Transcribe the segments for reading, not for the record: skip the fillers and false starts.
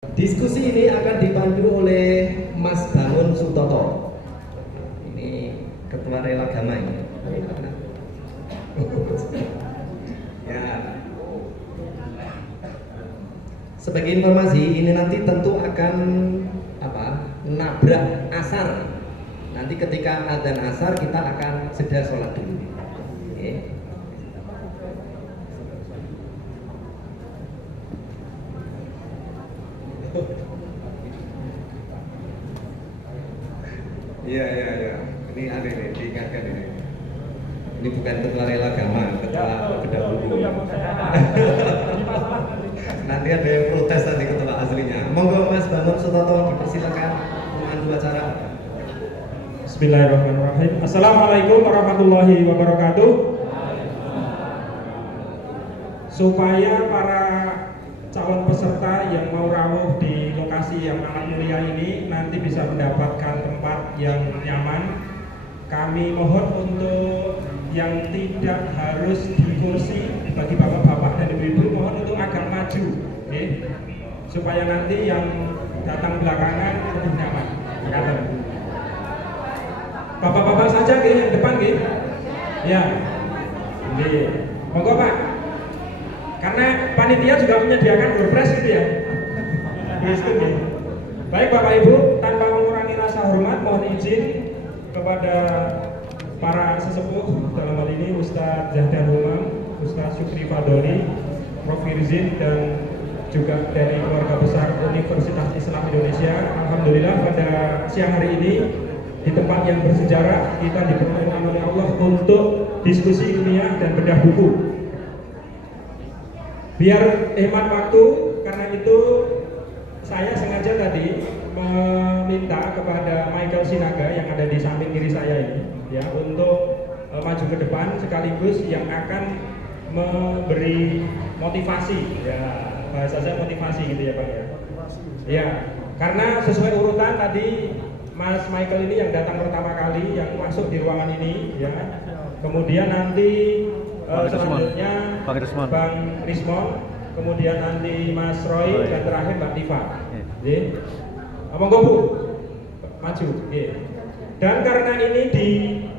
Diskusi ini akan dipandu oleh Mas Bangun Sutoto. Ini ketua rela agama ini. Ya. Sebagai informasi, ini nanti tentu akan nabrak asar. Nanti ketika adzan asar kita akan jeda sholat dulu. Oke. Iya. Ini aneh nih, diingatkan ini. Ini bukan ketua rela agama, ketua pendahulu. Nanti ada yang protes nanti ketua aslinya. Monggo Mas Bangun Sutoto dipersilakan memandu acara. Bismillahirrahmanirrahim. Assalamualaikum warahmatullahi wabarakatuh. Supaya para calon peserta yang mau rawuh di lokasi yang amat mulia ini nanti bisa mendapatkan tempat yang nyaman, kami mohon untuk yang tidak harus di kursi bagi bapak-bapak dan ibu-ibu mohon untuk agak maju, supaya nanti yang datang belakangan lebih nyaman. Bapak-bapak saja yang depan ya, monggo Pak. Karena panitia juga menyediakan doorpress gitu ya. Baik Bapak Ibu, tanpa mengurangi rasa hormat, mohon izin kepada para sesepuh dalam hal ini Ustadz Zahdan Umam, Ustadz Syukri Fadoli, Prof. Firzin dan juga dari keluarga besar Universitas Islam Indonesia. Alhamdulillah pada siang hari ini di tempat yang bersejarah kita dipertemukan oleh Allah untuk diskusi ilmiah dan bedah buku. Biar hemat waktu, karena itu saya sengaja tadi meminta kepada Michael Sinaga yang ada di samping kiri saya ini, ya, untuk maju ke depan sekaligus yang akan memberi motivasi, ya, bahasa saya motivasi gitu ya Pak ya. Ya, karena sesuai urutan tadi Mas Michael ini yang datang pertama kali yang masuk di ruangan ini, ya. Kemudian nanti selanjutnya Bang Rismon, kemudian nanti Mas Roy, dan terakhir Mbak Tifa. Monggo Bu, maju. Dan karena ini di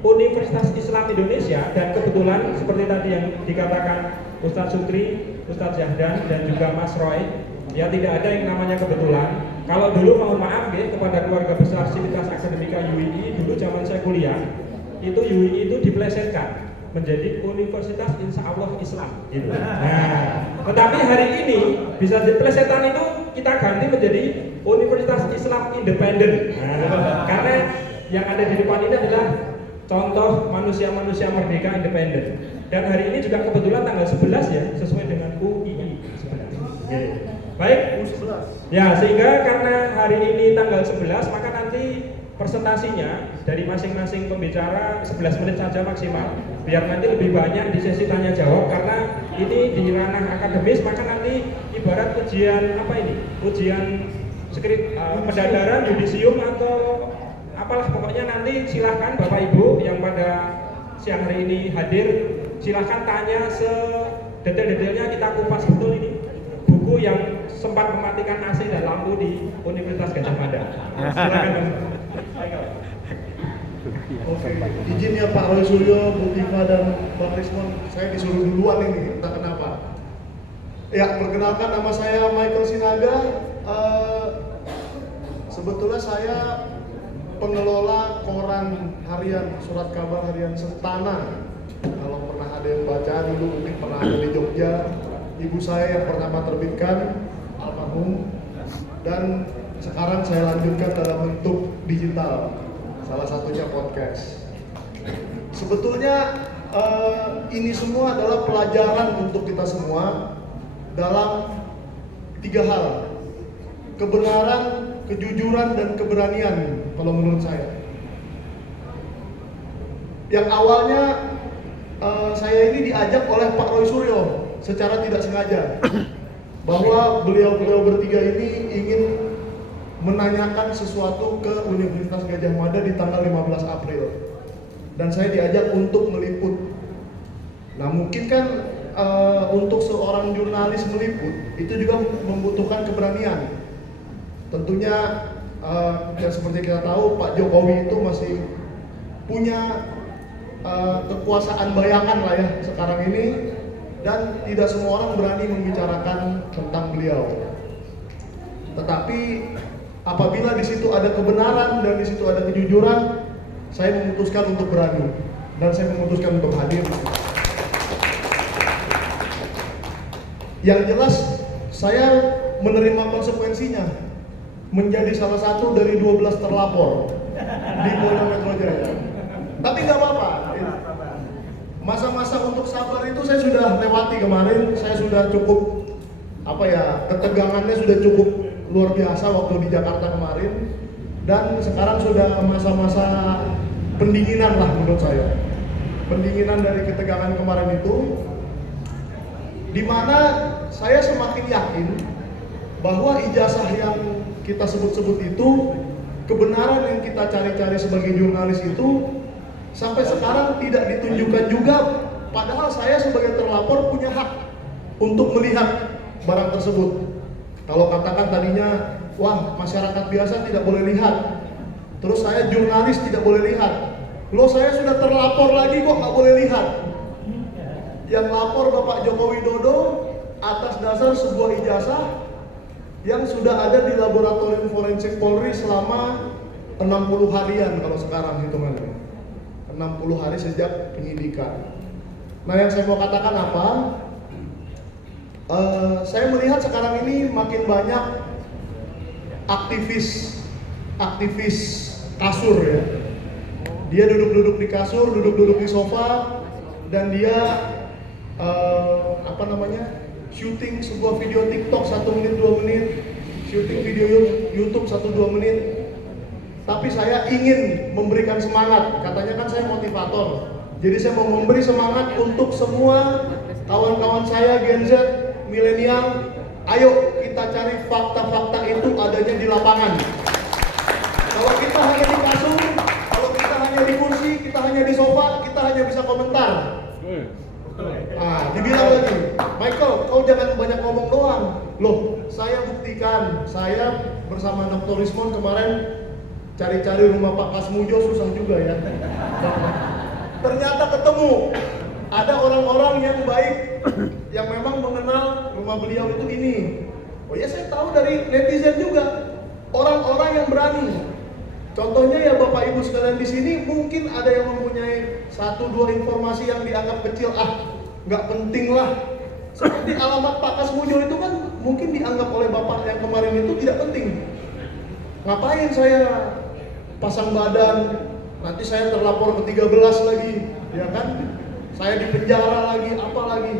Universitas Islam Indonesia dan kebetulan seperti tadi yang dikatakan Ustadz Sukri, Ustadz Zahdan dan juga Mas Roy, ya tidak ada yang namanya kebetulan. Kalau dulu mohon maaf kepada keluarga besar Sivitas Akademika UII, dulu zaman saya kuliah itu UII itu diplesetkan menjadi Universitas Insya Allah Islam gitu. Nah, tetapi hari ini bisa diplesetan itu kita ganti menjadi Universitas Islam Independen. Nah, karena yang ada di depan ini adalah contoh manusia-manusia merdeka independen. Dan hari ini juga kebetulan tanggal 11 ya, sesuai dengan UII 11. Baik, ya, sehingga karena hari ini tanggal 11 maka nanti presentasinya dari masing-masing pembicara 11 menit saja maksimal, biar nanti lebih banyak di sesi tanya jawab, karena ini di ranah akademis, maka nanti ibarat ujian ujian skrip pendadaran, yudisium atau apalah, pokoknya nanti silahkan Bapak Ibu yang pada siang hari ini hadir, silahkan tanya sedetail-detailnya, kita kupas betul ini buku yang sempat mematikan AC dan lampu di Universitas Gadjah Mada. Silakan. Oke, izin ya Pak Roy Suryo, Bu Tifa dan Bang Rismon, saya disuruh duluan ini, entah kenapa. Ya, perkenalkan nama saya Michael Sinaga. Sebetulnya saya pengelola koran harian, surat kabar harian Sentana. Kalau pernah ada yang baca dulu, mungkin pernah ada di Jogja. Ibu saya yang pertama terbitkan, almarhum, dan sekarang saya lanjutkan dalam bentuk digital, salah satunya podcast. Sebetulnya ini semua adalah pelajaran untuk kita semua dalam 3 hal: kebenaran, kejujuran, dan keberanian kalau menurut saya. Yang awalnya saya ini diajak oleh Pak Roy Suryo secara tidak sengaja, bahwa beliau bertiga ini ingin menanyakan sesuatu ke Universitas Gadjah Mada di tanggal 15 April, dan saya diajak untuk meliput. Nah, mungkin kan untuk seorang jurnalis meliput itu juga membutuhkan keberanian. tentunya ya seperti kita tahu Pak Jokowi itu masih punya kekuasaan bayangan lah ya sekarang ini, dan tidak semua orang berani membicarakan tentang beliau. Tetapi apabila di situ ada kebenaran dan di situ ada kejujuran, saya memutuskan untuk berani dan saya memutuskan untuk hadir. Yang jelas saya menerima konsekuensinya menjadi salah satu dari 12 terlapor di Polda Metro Jaya. Tapi nggak apa-apa. Masa-masa untuk sabar itu saya sudah lewati kemarin. Saya sudah cukup ketegangannya sudah cukup luar biasa waktu di Jakarta kemarin, dan sekarang sudah masa-masa pendinginan lah menurut saya. Pendinginan dari ketegangan kemarin itu, di mana saya semakin yakin bahwa ijazah yang kita sebut-sebut itu, kebenaran yang kita cari-cari sebagai jurnalis itu sampai sekarang tidak ditunjukkan juga, padahal saya sebagai terlapor punya hak untuk melihat barang tersebut. Kalau katakan tadinya, wah masyarakat biasa tidak boleh lihat, terus saya jurnalis tidak boleh lihat, loh saya sudah terlapor lagi kok nggak boleh lihat. Yang lapor Bapak Joko Widodo atas dasar sebuah ijazah yang sudah ada di laboratorium forensik Polri selama 60 harian kalau sekarang hitungannya. 60 hari sejak penyidikan. Nah, yang saya mau katakan apa? Saya melihat sekarang ini makin banyak aktivis kasur ya. Dia duduk-duduk di kasur, duduk-duduk di sofa, dan dia syuting sebuah video TikTok 1 menit 2 menit, syuting video YouTube 1-2 menit. Tapi saya ingin memberikan semangat, katanya kan saya motivator. Jadi saya mau memberi semangat untuk semua kawan-kawan saya Gen Z, milenial. Ayo kita cari fakta-fakta itu adanya di lapangan. Kalau kita hanya di kasur, kalau kita hanya di kursi, kita hanya di sofa, kita hanya bisa komentar. Dibilang lagi, Michael, kau jangan banyak ngomong doang. Loh, saya buktikan, saya bersama Dr. Rismon kemarin cari-cari rumah Pak Kasmujo susah juga ya. Ternyata ketemu ada orang-orang yang baik yang memang mengenal rumah beliau itu ini. Oh ya, saya tahu dari netizen juga orang-orang yang berani. Contohnya ya Bapak Ibu sekalian di sini, mungkin ada yang mempunyai 1-2 informasi yang dianggap kecil, nggak penting lah. Seperti alamat Pak Kasmujo itu kan mungkin dianggap oleh Bapak yang kemarin itu tidak penting. Ngapain saya pasang badan, nanti saya terlapor ke 13 lagi, ya kan? Saya di penjara lagi, apa lagi?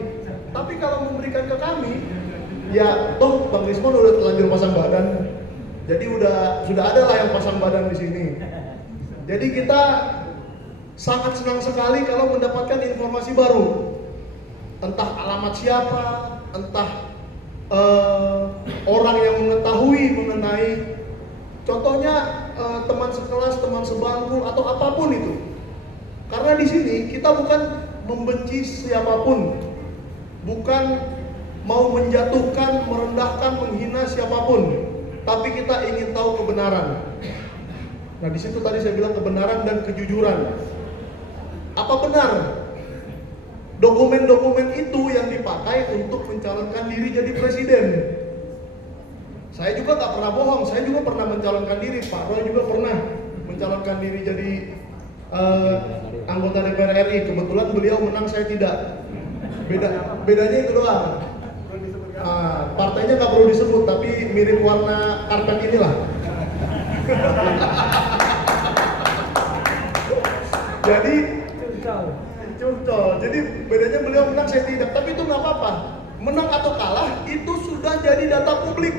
Tapi kalau memberikan ke kami, ya toh Bang Rismon udah terlanjur pasang badan. Jadi sudah ada lah yang pasang badan di sini. Jadi kita sangat senang sekali kalau mendapatkan informasi baru. Entah alamat siapa, entah orang yang mengetahui mengenai, contohnya teman sekelas, teman sebangku, atau apapun itu. Karena di sini kita bukan membenci siapapun, bukan mau menjatuhkan, merendahkan, menghina siapapun, tapi kita ingin tahu kebenaran. Nah, di situ tadi saya bilang kebenaran dan kejujuran. Apa benar dokumen-dokumen itu yang dipakai untuk mencalonkan diri jadi presiden? Saya juga nggak pernah bohong, saya juga pernah mencalonkan diri. Pak Roy juga pernah mencalonkan diri jadi anggota DPR RI. Kebetulan beliau menang, saya tidak. Bedanya itu doang. Partainya nggak perlu disebut, tapi mirip warna karpet inilah. Jadi curcol. Jadi bedanya beliau menang, saya tidak. Tapi itu nggak apa-apa. Menang atau kalah itu sudah jadi data publik.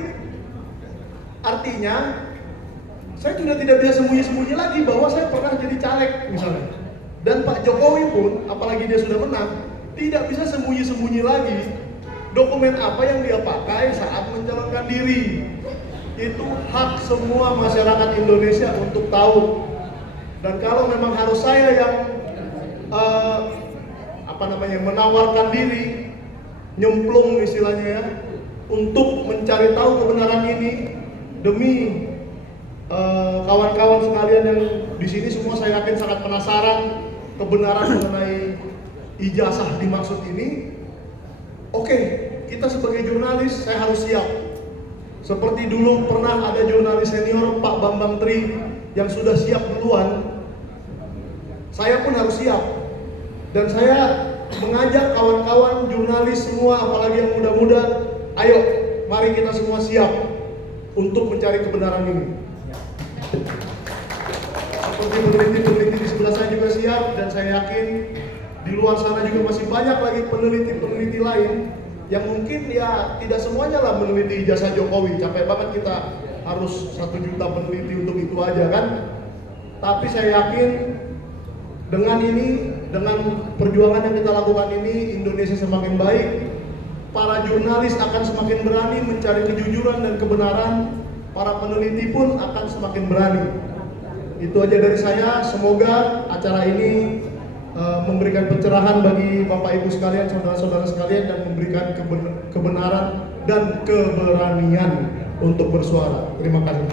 Artinya saya sudah tidak bisa sembunyi-sembunyi lagi bahwa saya pernah jadi caleg misalnya. Dan Pak Jokowi pun, apalagi dia sudah menang, tidak bisa sembunyi-sembunyi lagi dokumen apa yang dia pakai saat mencalonkan diri. Itu hak semua masyarakat Indonesia untuk tahu. Dan kalau memang harus saya yang menawarkan diri, nyemplung istilahnya ya, untuk mencari tahu kebenaran ini, demi kawan-kawan sekalian yang di sini semua saya yakin sangat penasaran kebenaran mengenai ijazah dimaksud ini. Oke, kita sebagai jurnalis saya harus siap. Seperti dulu pernah ada jurnalis senior Pak Bambang Tri yang sudah siap duluan, saya pun harus siap. Dan saya mengajak kawan-kawan jurnalis semua, apalagi yang muda-muda, ayo mari kita semua siap untuk mencari kebenaran ini. Seperti peneliti-peneliti di sebelah saya juga siap, dan saya yakin di luar sana juga masih banyak lagi peneliti-peneliti lain yang mungkin ya tidak semuanya lah meneliti ijazah Jokowi. Capek banget kita harus 1 juta peneliti untuk itu aja kan. Tapi saya yakin dengan ini, dengan perjuangan yang kita lakukan ini, Indonesia semakin baik. Para jurnalis akan semakin berani mencari kejujuran dan kebenaran. Para peneliti pun akan semakin berani. Itu aja dari saya. Semoga acara ini memberikan pencerahan bagi Bapak Ibu sekalian, saudara-saudara sekalian, dan memberikan kebenaran dan keberanian untuk bersuara. Terima kasih.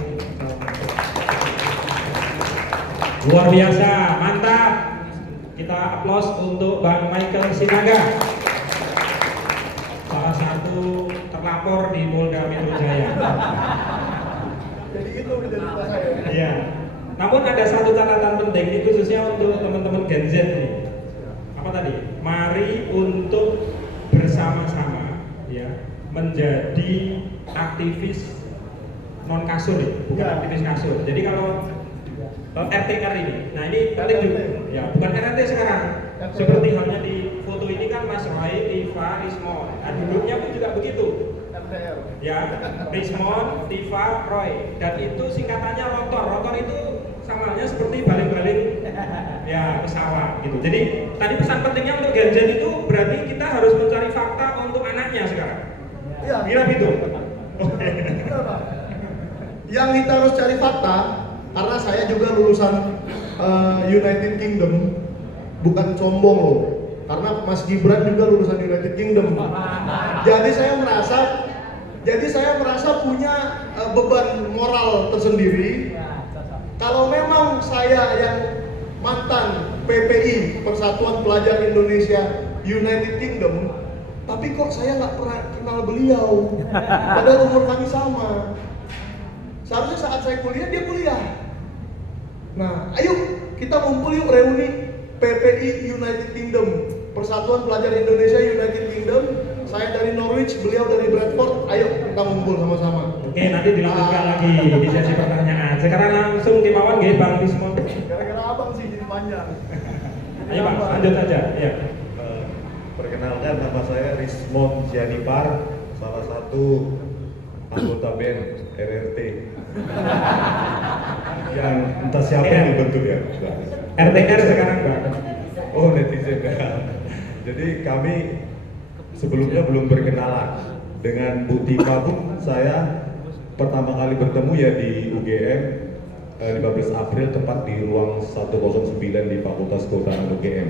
Luar biasa, mantap. Kita aplaus untuk Bang Michael Sinaga, salah satu terlapor di Polda Metro Jaya. Jadi itu cerita saya. Iya. Namun ada satu catatan penting, ini khususnya untuk teman-teman Gen Z nih. Apa tadi? Mari untuk bersama-sama ya menjadi aktivis non kasur, bukan Ya. aktivis kasur. Jadi kalau RTR ini, nah ini penting juga. Ya, bukan RT sekarang. Seperti halnya di foto ini kan Mas Roy, Tifa, Rismon. Nah, duduknya pun juga begitu. Ya, Rismon, Tifa, Roy. Dan itu singkatannya rotor. Rotor itu sama halnya seperti baling-baling ya pesawat gitu. Jadi tadi pesan pentingnya untuk Gen Z itu berarti kita harus mencari fakta untuk anaknya sekarang. Iya. Gila gitu. Yang kita harus cari fakta, karena saya juga lulusan United Kingdom, bukan sombong loh. Karena Mas Gibran juga lulusan United Kingdom. Jadi saya merasa punya beban moral tersendiri. Kalau memang saya yang mantan PPI, Persatuan Pelajar Indonesia United Kingdom, tapi kok saya nggak pernah kenal beliau, padahal umur kami sama. Seharusnya saat saya kuliah, dia kuliah. Nah, ayo kita ngumpul yuk, reuni PPI United Kingdom, Persatuan Pelajar Indonesia United Kingdom. Saya dari Norwich, beliau dari Bradford. Ayo kita ngumpul sama-sama. Oke, nanti dilanjutkan lagi di sesi pertanyaan. Sekarang langsung Timawan nggih Bang Rismon. Gara-gara abang sih jadi panjang. Ayo Bang, lanjut aja. Ya. Perkenalkan, nama saya Rismon Janipar, salah satu anggota band RRT yang entah siapa yang dibentuk ya. RTR sekarang Bang. Oh, netizen. Jadi kami sebelumnya belum berkenalan. Dengan Bu Tifa pun saya pertama kali bertemu ya di UGM 15 April, tepat di ruang 109 di Fakultas Kehutanan UGM.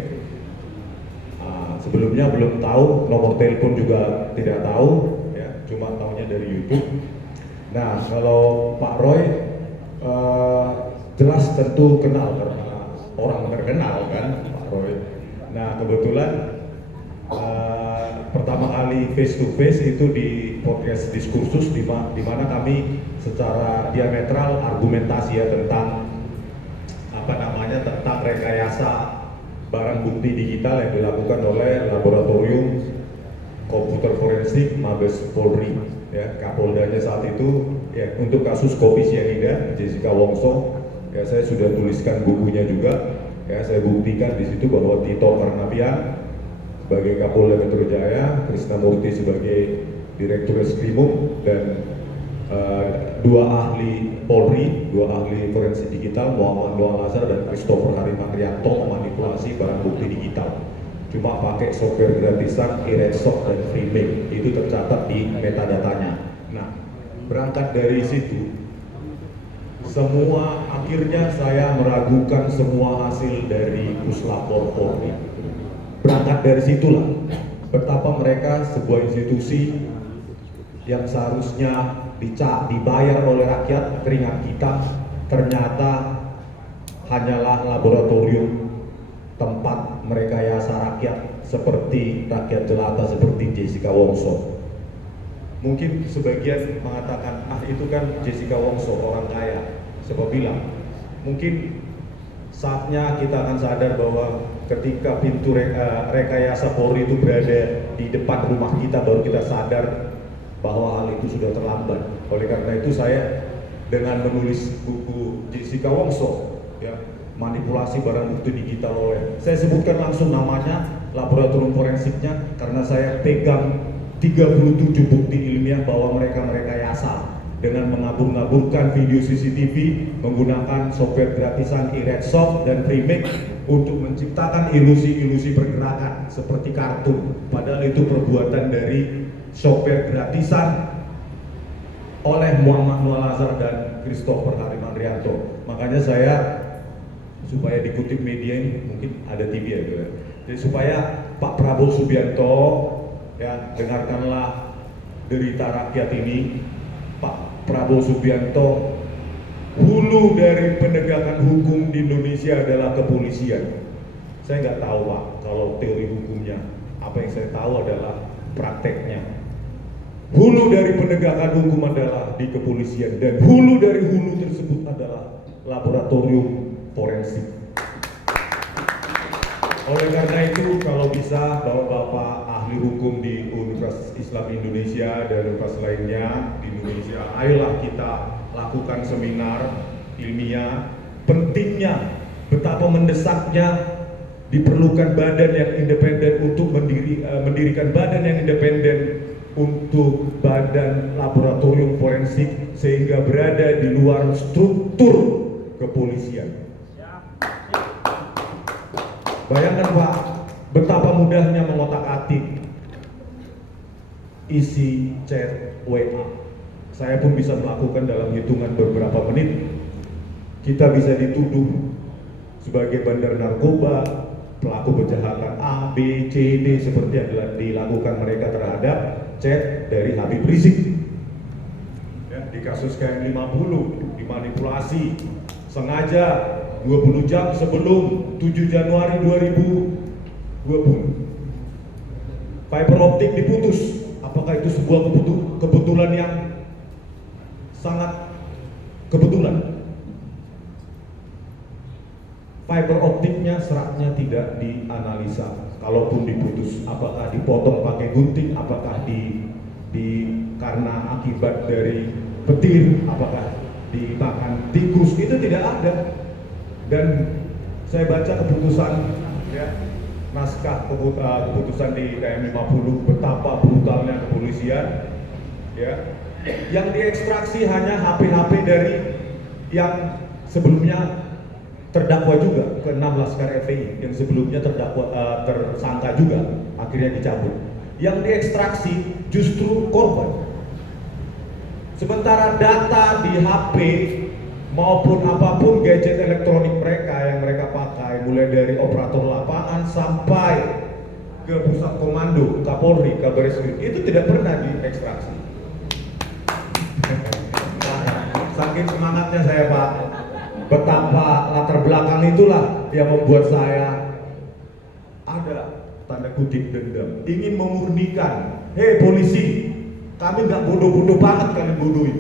Sebelumnya belum tahu, nomor telepon juga tidak tahu, ya, cuma tahunya dari YouTube. Nah, kalau Pak Roy jelas tentu kenal karena orang terkenal kan, Pak Roy. Nah, kebetulan pertama kali face to face itu di podcast Diskursus di mana kami secara diametral argumentasi ya tentang tentang rekayasa barang bukti digital yang dilakukan oleh Laboratorium Komputer Forensik Mabes Polri, ya, Kapoldanya saat itu ya, untuk kasus kopi cyanida Jessica Wongso. Ya, saya sudah tuliskan bukunya juga, ya, saya buktikan di situ bahwa Tito Karnavian sebagai Kapolda Metro Jaya, Krisnamurti sebagai Direktur Reskrimum, dan dua ahli Polri, dua ahli forensik digital, Muhammad Noah Lazar dan Christopher Harimantrianto, memanipulasi barang bukti digital cuma pakai software gratisan Irensoft dan Freemake. Itu tercatat di metadatanya. Nah, berangkat dari situ, semua akhirnya saya meragukan semua hasil dari Puslapor Polri. Berangkat dari situlah betapa mereka sebuah institusi yang seharusnya dibayar oleh rakyat keringat kita, ternyata hanyalah laboratorium tempat merekayasa rakyat seperti rakyat jelata seperti Jessica Wongso. Mungkin sebagian mengatakan, itu kan Jessica Wongso orang kaya. Siapa bilang? Mungkin saatnya kita akan sadar bahwa ketika pintu rekayasa Polri itu berada di depan rumah kita, baru kita sadar bahwa hal itu sudah terlambat. Oleh karena itu saya dengan menulis buku Jessica Wongso, ya, manipulasi barang bukti digital oleh, saya sebutkan langsung namanya, laboratorium forensiknya, karena saya pegang 37 bukti ilmiah bahwa mereka rekayasa dengan mengabur-ngaburkan video CCTV menggunakan software gratisan iRedsoft dan Premix untuk menciptakan ilusi-ilusi pergerakan seperti kartun, padahal itu perbuatan dari software gratisan oleh Muhammad Noel Azhar dan Christopher Harimandrianto. Makanya saya, supaya dikutip media ini, mungkin ada TV ya, jadi supaya Pak Prabowo Subianto, ya, dengarkanlah derita rakyat ini. Pak Prabowo Subianto, hulu dari penegakan hukum di Indonesia adalah kepolisian. Saya nggak tahu Pak kalau teori hukumnya, apa yang saya tahu adalah prakteknya. Hulu dari penegakan hukum adalah di kepolisian, dan hulu dari hulu tersebut adalah laboratorium forensik. Oleh karena itu, kalau bisa Bapak-bapak ahli hukum di Universitas Islam Indonesia dan universitas lainnya di Indonesia, ayolah kita lakukan seminar ilmiah. Pentingnya, betapa mendesaknya diperlukan badan yang independen untuk mendirikan badan yang independen untuk badan laboratorium forensik sehingga berada di luar struktur kepolisian. Bayangkan Pak, betapa mudahnya mengotak-atik isi chat WA. Saya pun bisa melakukan dalam hitungan beberapa menit. Kita bisa dituduh sebagai bandar narkoba, pelaku kejahatan A, B, C, D seperti yang dilakukan mereka terhadap chat dari Habib Rizik. Ya, di kasus KM50 dimanipulasi sengaja 20 jam sebelum 7 Januari 2020. Fiber optik diputus. Apakah itu sebuah kebetulan yang sangat kebetulan? Fiber optiknya, seratnya tidak dianalisa. Kalaupun diputus, apakah dipotong pakai gunting, apakah karena akibat dari petir, apakah dimakan tikus, itu tidak ada. Dan saya baca keputusan, ya, naskah keputusan di KM50, betapa brutalnya kepolisian, ya, yang diekstraksi hanya HP-HP dari yang sebelumnya terdakwa juga, ke-6 Laskar FPI yang sebelumnya tersangka juga, akhirnya dicabut. Yang diekstraksi justru korban. Sementara data di HP maupun apapun gadget elektronik mereka yang mereka pakai, mulai dari operator lapangan sampai ke pusat komando, Kapolri, Kabar Eskrim, itu tidak pernah diekstraksi. Saking semangatnya saya Pak, betapa latar belakang itulah yang membuat saya ada tanda kutip dendam, ingin memurnikan. Hei polisi, kami nggak bodoh-bodoh banget kalian bodohin.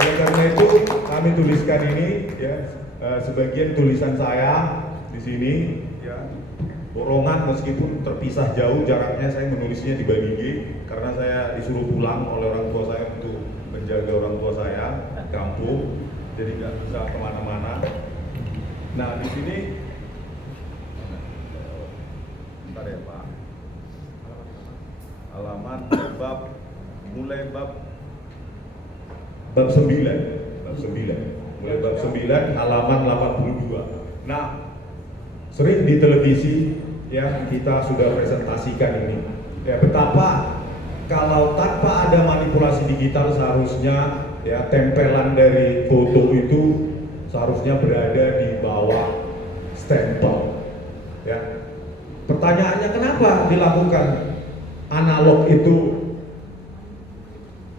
Oleh karena itu kami tuliskan ini, ya, sebagian tulisan saya di sini, ya, borongan meskipun terpisah jauh jaraknya, saya menulisnya di Bagigi karena saya disuruh pulang oleh orang tua saya untuk menjaga orang tua saya di kampung, jadi nggak bisa kemana-mana. Nah di sini, bentar ya Pak, halaman mulai bab 9, mulai bab 9 halaman 82. Nah sering di televisi, ya, kita sudah presentasikan ini, ya, betapa kalau tanpa ada manipulasi digital seharusnya, ya, tempelan dari foto itu seharusnya berada di bawah stempel, ya. Pertanyaannya kenapa dilakukan analog itu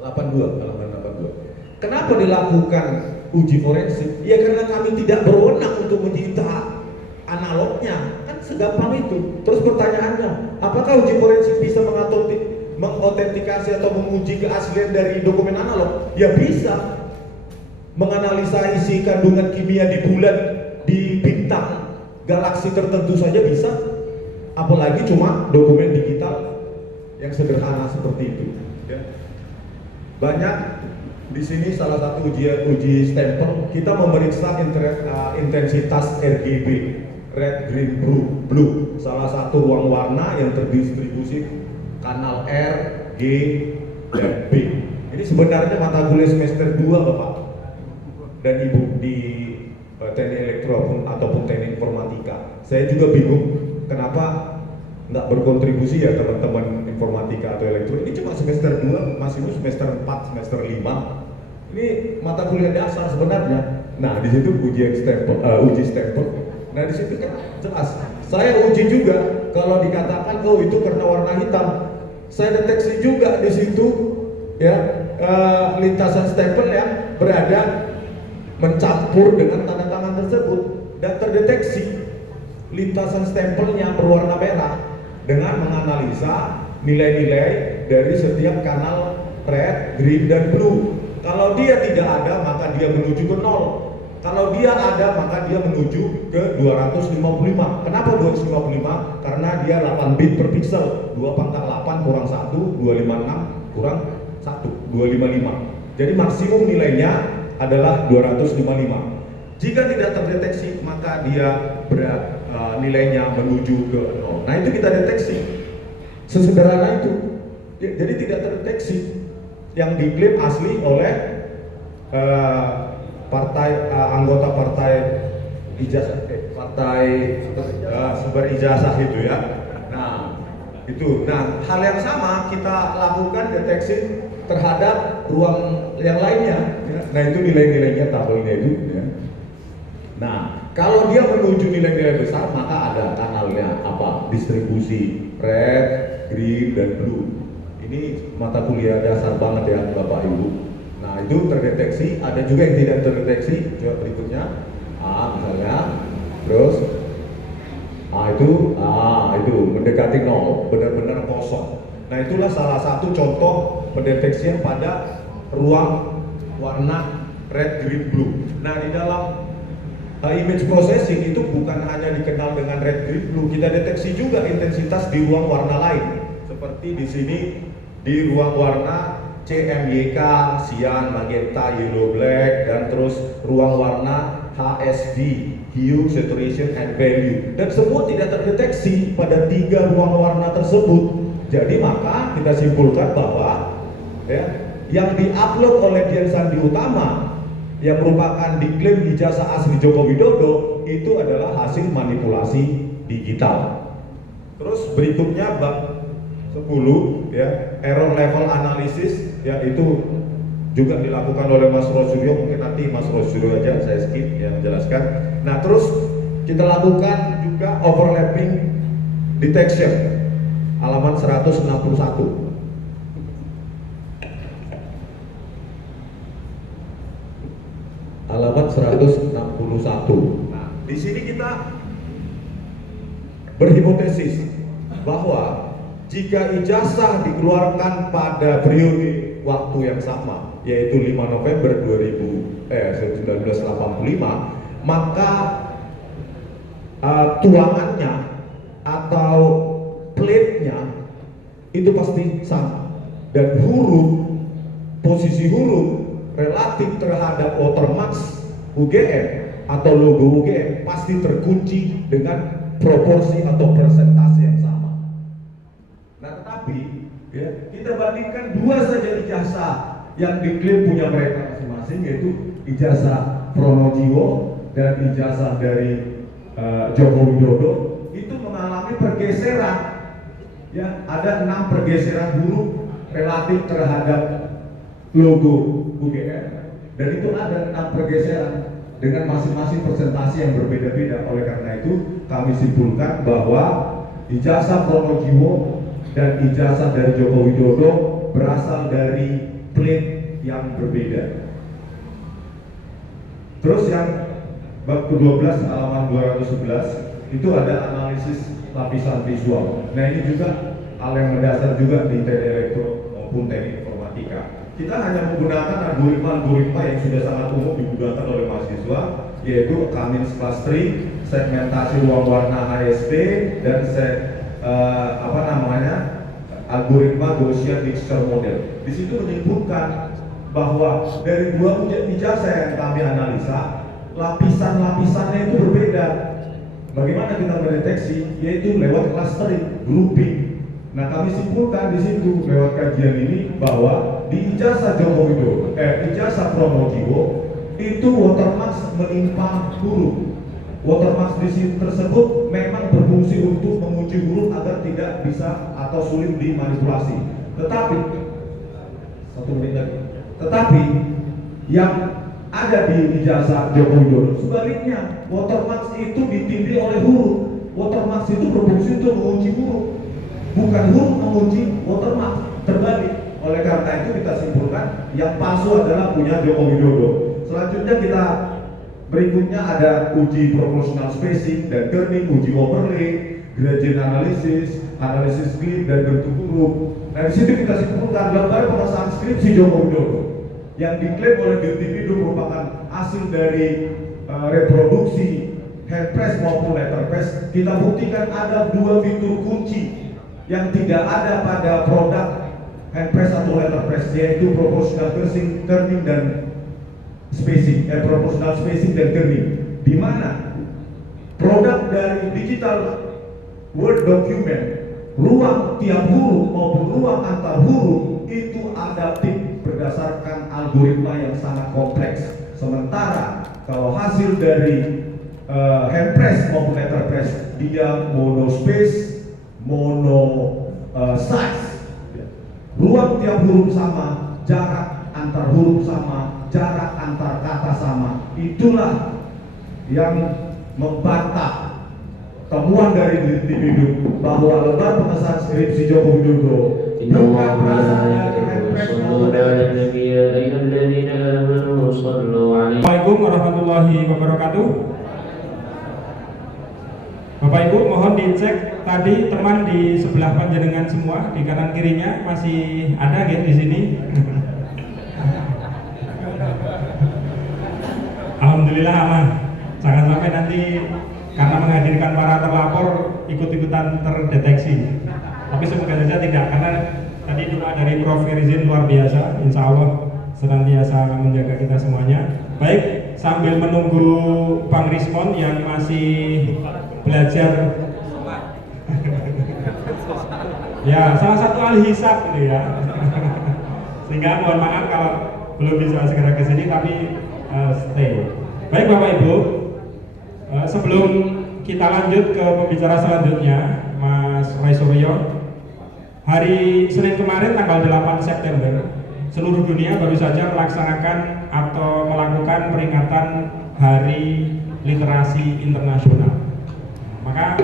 82, halaman 82. Kenapa dilakukan uji forensik? Ya karena kami tidak berwenang untuk menyita analognya, kan segampang itu. Terus pertanyaannya, apakah uji forensik bisa mengautentikasi atau menguji keaslian dari dokumen analog? Ya bisa. Menganalisa isi kandungan kimia di bulan, di bintang, galaksi tertentu saja bisa. Apalagi cuma dokumen digital yang sederhana seperti itu. Ya. Banyak di sini salah satu uji stempel kita memeriksa intensitas RGB, red, green, blue, salah satu ruang warna yang terdistribusi kanal R, G, dan B. Ini sebenarnya mata kuliah semester 2 Bapak dan Ibu di teknik elektro ataupun teknik informatika. Saya juga bingung kenapa nggak berkontribusi ya teman-teman informatika atau elektro. Ini cuma semester 2, masih semester 4, semester 5. Ini mata kuliah dasar sebenarnya. Nah, di situ uji stempel. Nah, di situ kan jelas. Saya uji juga kalau dikatakan oh itu karena warna hitam. Saya deteksi juga di situ ya lintasan stempel yang berada mencampur dengan tanda tangan tersebut dan terdeteksi lintasan stempelnya berwarna merah dengan menganalisa nilai-nilai dari setiap kanal red, green, dan blue. Kalau dia tidak ada, maka dia menuju ke 0. Kalau dia ada, maka dia menuju ke 255. Kenapa 255? Karena dia 8 bit per pixel. 2 pangkat 8 kurang 1, 256 kurang 1, 255. Jadi maksimum nilainya adalah 255. Jika tidak terdeteksi, maka dia nilainya menuju ke 0. Nah, itu kita deteksi. Sesederhana itu. Jadi tidak terdeteksi. Yang diklaim asli oleh anggota partai ijazah, sumber ijazah itu ya. Nah, itu. Nah, hal yang sama kita lakukan deteksi terhadap ruang yang lainnya. Ya. Nah, itu nilai-nilainya tabelnya itu. Ya. Nah, kalau dia menuju nilai-nilai besar, maka ada kanalnya apa? Distribusi red, green, dan blue. Ini mata kuliah dasar banget ya Bapak Ibu. Nah, itu terdeteksi. Ada juga yang tidak terdeteksi. Coba berikutnya. Misalnya, terus itu mendekati 0, benar-benar kosong. Nah, itulah salah satu contoh pendeteksian pada ruang warna red, green, blue. Nah, di dalam image processing itu bukan hanya dikenal dengan red, green, blue. Kita deteksi juga intensitas di ruang warna lain. Seperti di sini di ruang warna CMYK, cyan, magenta, yellow, black, dan terus ruang warna HSV, hue, saturation, and value. Dan semua tidak terdeteksi pada 3 ruang warna tersebut. Jadi maka kita simpulkan bahwa ya, yang diupload oleh Dian Sandi Utama yang merupakan diklaim ijazah asli Joko Widodo itu adalah hasil manipulasi digital. Terus berikutnya bab 10 ya, error level analysis ya, itu juga dilakukan oleh Mas Rosuryo. Mungkin nanti Mas Rosuryo aja saya skip yang menjelaskan. Nah, terus kita lakukan juga overlapping detection halaman 161. Halaman 161. Nah, di sini kita berhipotesis bahwa jika ijazah dikeluarkan pada periode waktu yang sama, yaitu 5 November 1985, maka tuangannya atau plate-nya itu pasti sama, dan posisi huruf relatif terhadap watermark UGM atau logo UGM pasti terkunci dengan proporsi atau persentase yang sama. Nah, tetapi ya, kita bandingkan 2 saja ijazah yang diklaim punya mereka masing-masing, yaitu ijazah Pronojiwo dan ijazah dari Joko Widodo. Itu mengalami pergeseran. Ya, ada 6 pergeseran huruf relatif terhadap logo UGM, dan itu ada 6 pergeseran dengan masing-masing persentase yang berbeda-beda. Oleh karena itu kami simpulkan bahwa ijazah Pronojiwo dan ijazah dari Joko Widodo berasal dari plate yang berbeda. Terus yang bab ke-12 halaman 211 itu ada analisis lapisan visual. Nah ini juga hal yang mendasar juga di teknik elektro maupun teknik informatika. Kita hanya menggunakan algoritma yang sudah sangat umum digunakan oleh mahasiswa, yaitu Cummins clustering, segmentasi ruang warna HSP, dan algoritma Gaussian mixture model. Di situ menyebutkan bahwa dari dua ujian ijazah yang kami analisa, lapisan-lapisannya itu berbeda. Bagaimana kita mendeteksi? Yaitu lewat clustering, grouping. Nah, kami simpulkan di situ lewat kajian ini bahwa di ijazah Joko Widodo, ijazah Pronojiwo itu watermark menimpa huruf. Watermark di sini tersebut memang berfungsi untuk menguji huruf agar tidak bisa atau sulit dimanipulasi. Tetapi yang ada di ijazah Joko Widodo sebaliknya, watermark itu ditindih oleh huruf. Watermark itu berfungsi untuk menguji huruf, bukan huruf menguji watermark. Terbalik. Oleh karena itu kita simpulkan yang palsu adalah punya Joko Widodo. Selanjutnya kita berikutnya ada uji proportional spacing dan kerning, uji overlay, gradient analysis, analisis skrip dan bentuk huruf. Nah di situ kita simpulkan lembar pengesahan skripsi Joko Widodo yang diklaim oleh Dirtipindo merupakan hasil dari reproduksi handpress maupun letterpress. Kita buktikan ada dua fitur kunci yang tidak ada pada produk handpress atau letterpress, yaitu proportional kerning dan spacing, proportional spacing dan kerning. Di mana produk dari digital Word document, ruang tiap huruf maupun ruang antar huruf itu adaptif berdasarkan algoritma yang sangat kompleks. Sementara kalau hasil dari handpress maupun letterpress dia monospace, size, ruang tiap huruf sama, jarak antar huruf sama, jarak antar kata sama. Itulah yang membantah temuan dari Dirtipindo bahwa lembar pengesahan skripsi Joko Widodo bukan berasal dari handpress maupun Assalamualaikum warahmatullahi wabarakatuh. Bapak Ibu mohon dicek tadi teman di sebelah panjenengan semua, di kanan kirinya masih ada di sini. Alhamdulillah aman. Jangan sampai nanti karena menghadirkan para terlapor ikut-ikutan terdeteksi. Tapi semoga saja tidak, karena tadi doa dari Prof. Erizin luar biasa. Insya Allah senantiasa menjaga kita semuanya. Baik, sambil menunggu Bang Rismon yang masih belajar ya salah satu ahli hisab gitu ya. Sehingga mohon maaf kalau belum bisa segera ke sini, tapi stay. Baik Bapak Ibu, sebelum kita lanjut ke pembicara selanjutnya, Mas Ray Suryo, hari Senin kemarin tanggal 8 September, seluruh dunia baru saja melaksanakan atau melakukan peringatan Hari Literasi Internasional. Maka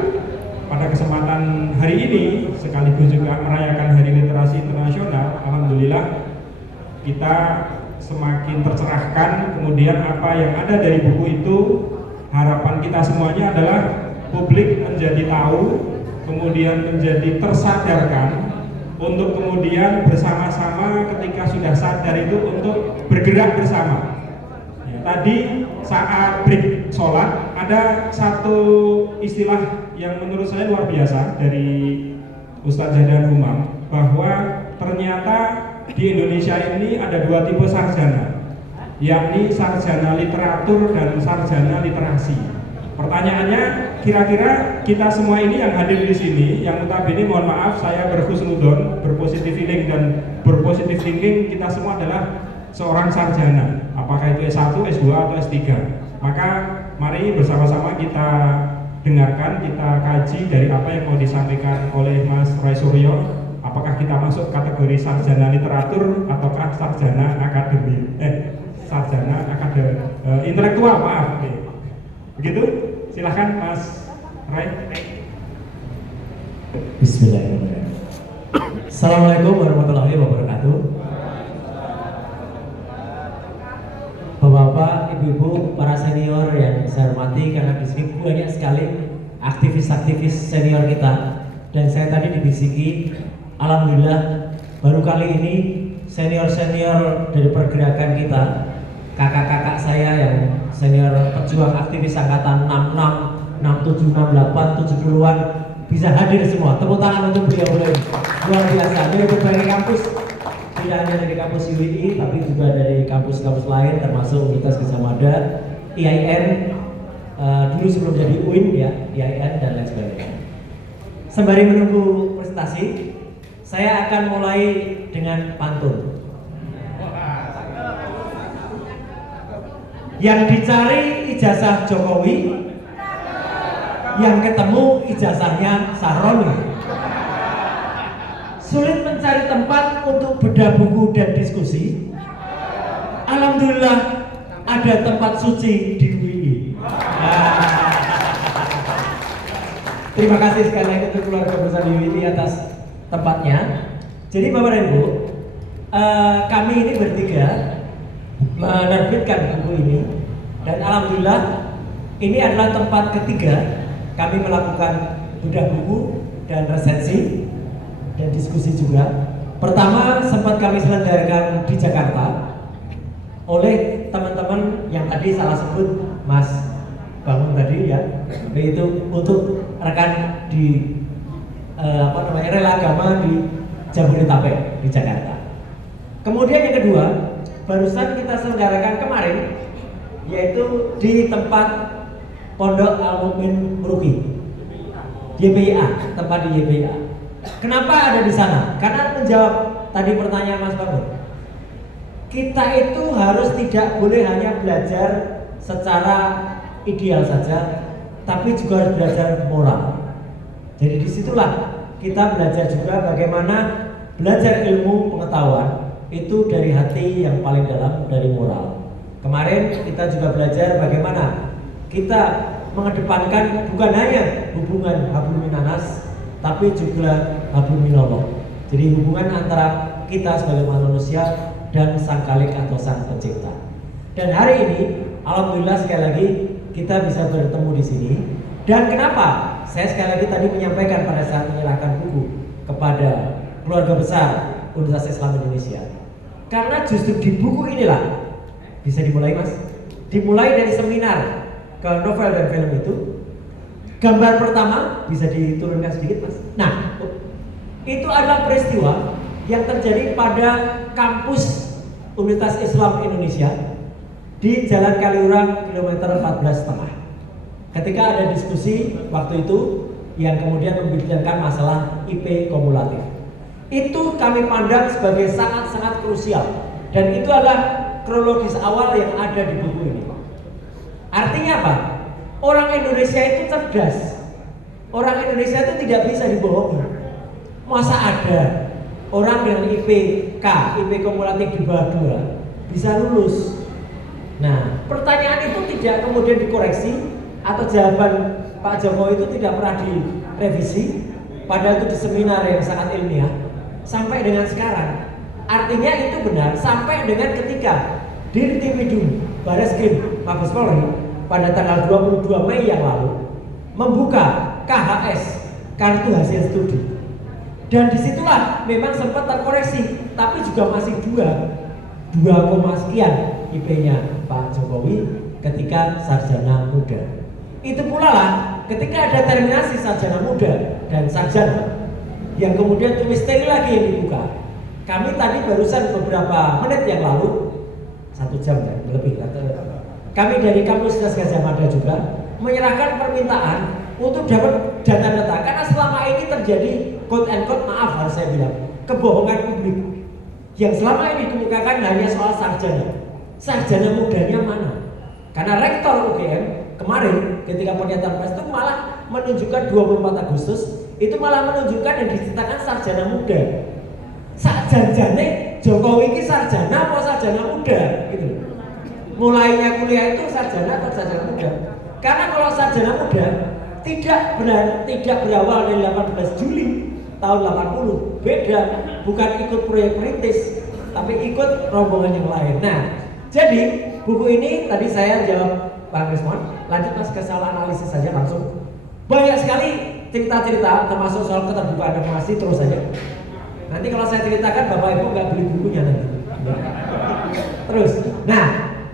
pada kesempatan hari ini sekaligus juga merayakan Hari Literasi Internasional, alhamdulillah kita semakin tercerahkan. Kemudian apa yang ada dari buku itu, harapan kita semuanya adalah publik menjadi tahu, kemudian menjadi tersadarkan untuk kemudian bersama-sama ketika sudah sadar itu untuk bergerak bersama. Ya, tadi saat break sholat ada satu istilah yang menurut saya luar biasa dari Ustadz Zaidan Umam, bahwa ternyata di Indonesia ini ada dua tipe sarjana, yakni sarjana literatur dan sarjana literasi. Pertanyaannya, kira-kira kita semua ini yang hadir di sini, yang notabene mohon maaf saya berhusnudon, berpositif feeling dan berpositif thinking, kita semua adalah seorang sarjana, apakah itu S1, S2 atau S3. Maka mari bersama-sama kita dengarkan, kita kaji dari apa yang mau disampaikan oleh Mas Ray Suryo. Apakah kita masuk kategori sarjana literatur ataukah sarjana akademi? Sarjana intelektual, maaf. Begitu? Silahkan Mas Ray. Bismillahirrahmanirrahim. Assalamualaikum warahmatullahi wabarakatuh. Bapak, Ibu-ibu, para senior yang saya hormati, karena di sini banyak sekali aktivis-aktivis senior kita. Dan saya tadi dibisiki, alhamdulillah baru kali ini senior-senior dari pergerakan kita, kakak-kakak saya yang senior pejuang aktivis angkatan 66, 67, 68, 70-an bisa hadir semua. Tepuk tangan untuk beliau-beliau. Luar biasa. Dari berbagai kampus, tidak hanya dari kampus UII, tapi juga dari kampus-kampus lain, termasuk Universitas Gadjah Mada, IAIN, dulu sebelum jadi UIN ya, IAIN dan lain sebagainya. Sembari menunggu presentasi, saya akan mulai dengan pantun. Yang dicari ijazah Jokowi, yang ketemu ijazahnya Sahroni. Sulit mencari tempat untuk bedah buku dan diskusi. Alhamdulillah ada tempat suci di UII. Terima kasih sekali lagi untuk keluarga besar UII atas tempatnya. Jadi Bapak dan Ibu, kami ini bertiga menerbitkan buku ini, dan alhamdulillah ini adalah tempat ketiga kami melakukan bedah buku dan resensi dan diskusi juga. Pertama sempat kami selenggarakan di Jakarta oleh teman-teman yang tadi salah sebut Mas Bangun tadi ya, yaitu untuk rekan di rela agama di Jabodetabek di Jakarta. Kemudian yang kedua, barusan kita selenggarakan kemarin, yaitu di tempat Pondok Al-Mu'min Meruki, YPIA, tempat di YPIA. Kenapa ada di sana? Karena menjawab tadi pertanyaan Mas Bangun, kita itu harus tidak boleh hanya belajar secara ideal saja, tapi juga harus belajar moral. Jadi disitulah kita belajar juga bagaimana belajar ilmu pengetahuan itu dari hati yang paling dalam, dari moral. Kemarin kita juga belajar bagaimana kita mengedepankan bukan hanya hubungan hablum minanas, tapi juga hablum minallah. Jadi hubungan antara kita sebagai manusia dan sang Khalik atau sang pencipta. Dan hari ini alhamdulillah sekali lagi kita bisa bertemu di sini. Dan kenapa saya sekali lagi tadi menyampaikan pada saat menyerahkan buku kepada keluarga besar Universitas Islam Indonesia, karena justru di buku inilah bisa dimulai Mas, dimulai dari seminar ke novel dan film itu. Gambar pertama bisa diturunkan sedikit Mas. Nah, itu adalah peristiwa yang terjadi pada kampus Universitas Islam Indonesia di Jalan Kaliurang kilometer 14,5. Ketika ada diskusi waktu itu yang kemudian membicarakan masalah IP kumulatif, itu kami pandang sebagai sangat-sangat krusial, dan itu adalah kronologis awal yang ada di buku ini. Artinya apa? Orang Indonesia itu cerdas. Orang Indonesia itu tidak bisa dibohongi. Masa ada orang dengan IP kumulatif di bawah 2 bisa lulus? Nah, pertanyaan itu tidak kemudian dikoreksi, atau jawaban Pak Jokowi itu tidak pernah direvisi, padahal itu di seminar yang sangat ilmiah sampai dengan sekarang. Artinya itu benar sampai dengan ketika Dirtipidum Bareskrim Mabes Polri pada tanggal 22 Mei yang lalu membuka KHS, kartu hasil studi, dan disitulah memang sempat terkoreksi, tapi juga masih 2 sekian IP-nya Pak Jokowi ketika sarjana muda. Itu pula lah ketika ada terminasi sarjana muda dan sarjana, yang kemudian tulis misteri lagi yang dibuka. Kami tadi barusan beberapa menit yang lalu, 1 jam ya, lebih, kami dari kampus Gadjah Mada juga menyerahkan permintaan untuk dapat data-data, karena selama ini terjadi quote and quote, maaf harus saya bilang, kebohongan publik yang selama ini dikemukakan hanya soal sarjana mudanya mana. Karena rektor UGM kemarin ketika pernyataan pers itu malah menunjukkan 24 Agustus itu malah menunjukkan yang diceritakan sarjana muda. Sarjane Jokowi ini sarjana apa sarjana muda gitu. Mulainya kuliah itu sarjana atau sarjana muda. Karena kalau sarjana muda tidak berawal dari 18 Juli tahun 80, beda, bukan ikut proyek perintis tapi ikut rombongan yang lain. Nah, jadi Buku ini tadi saya jawab Bang Rismon, lanjut Mas ke soal analisis saja langsung. Banyak sekali cerita-cerita termasuk soal keterbukaan informasi, terus saja. Nanti kalau saya ceritakan Bapak Ibu nggak beli bukunya nanti. Ya. Terus, nah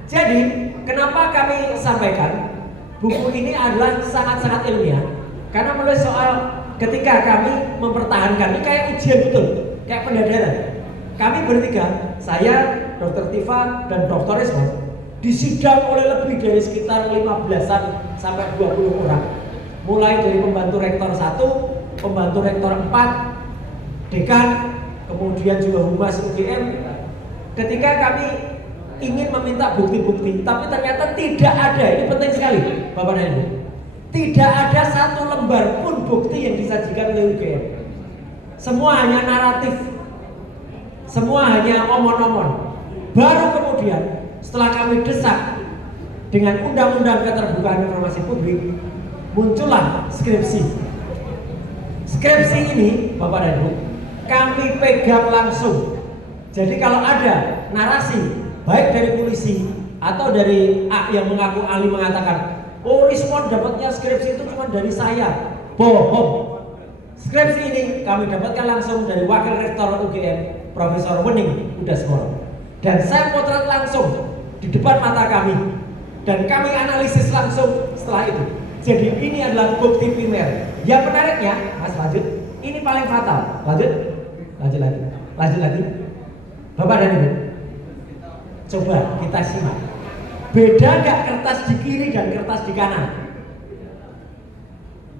jadi kenapa kami sampaikan buku ini adalah sangat-sangat ilmiah? Karena menulis soal ketika kami mempertahankan, ini kayak ujian betul, kayak pendadaran. Kami bertiga, saya, Dr. Tifa, dan Dr. Rismon disidang oleh lebih dari sekitar 15-an sampai 20 orang. Mulai dari pembantu rektor 1, pembantu rektor 4, dekan, kemudian juga humas UGM. Ketika kami ingin meminta bukti-bukti, tapi ternyata tidak ada, ini penting sekali Bapak dan Ibu. Tidak ada satu lembar pun bukti yang disajikan oleh UGM. Semua hanya naratif, semua hanya omon-omon. Baru kemudian setelah kami desak dengan undang-undang keterbukaan informasi publik, muncullah skripsi. Skripsi ini Bapak dan Ibu kami pegang langsung. Jadi kalau ada narasi baik dari polisi atau dari A yang mengaku ahli mengatakan, oh Rismon dapatnya skripsi itu cuma dari saya, bohong. Skripsi ini kami dapatkan langsung dari Wakil Rektor UGM Profesor Wening Udasmoro, dan saya potret langsung di depan mata kami dan kami analisis langsung setelah itu. Jadi ini adalah bukti primer. Yang menariknya, Mas lanjut, ini paling fatal. Lanjut lagi. Bapak dan Ibu, coba kita simak. Beda nggak kertas di kiri dan kertas di kanan?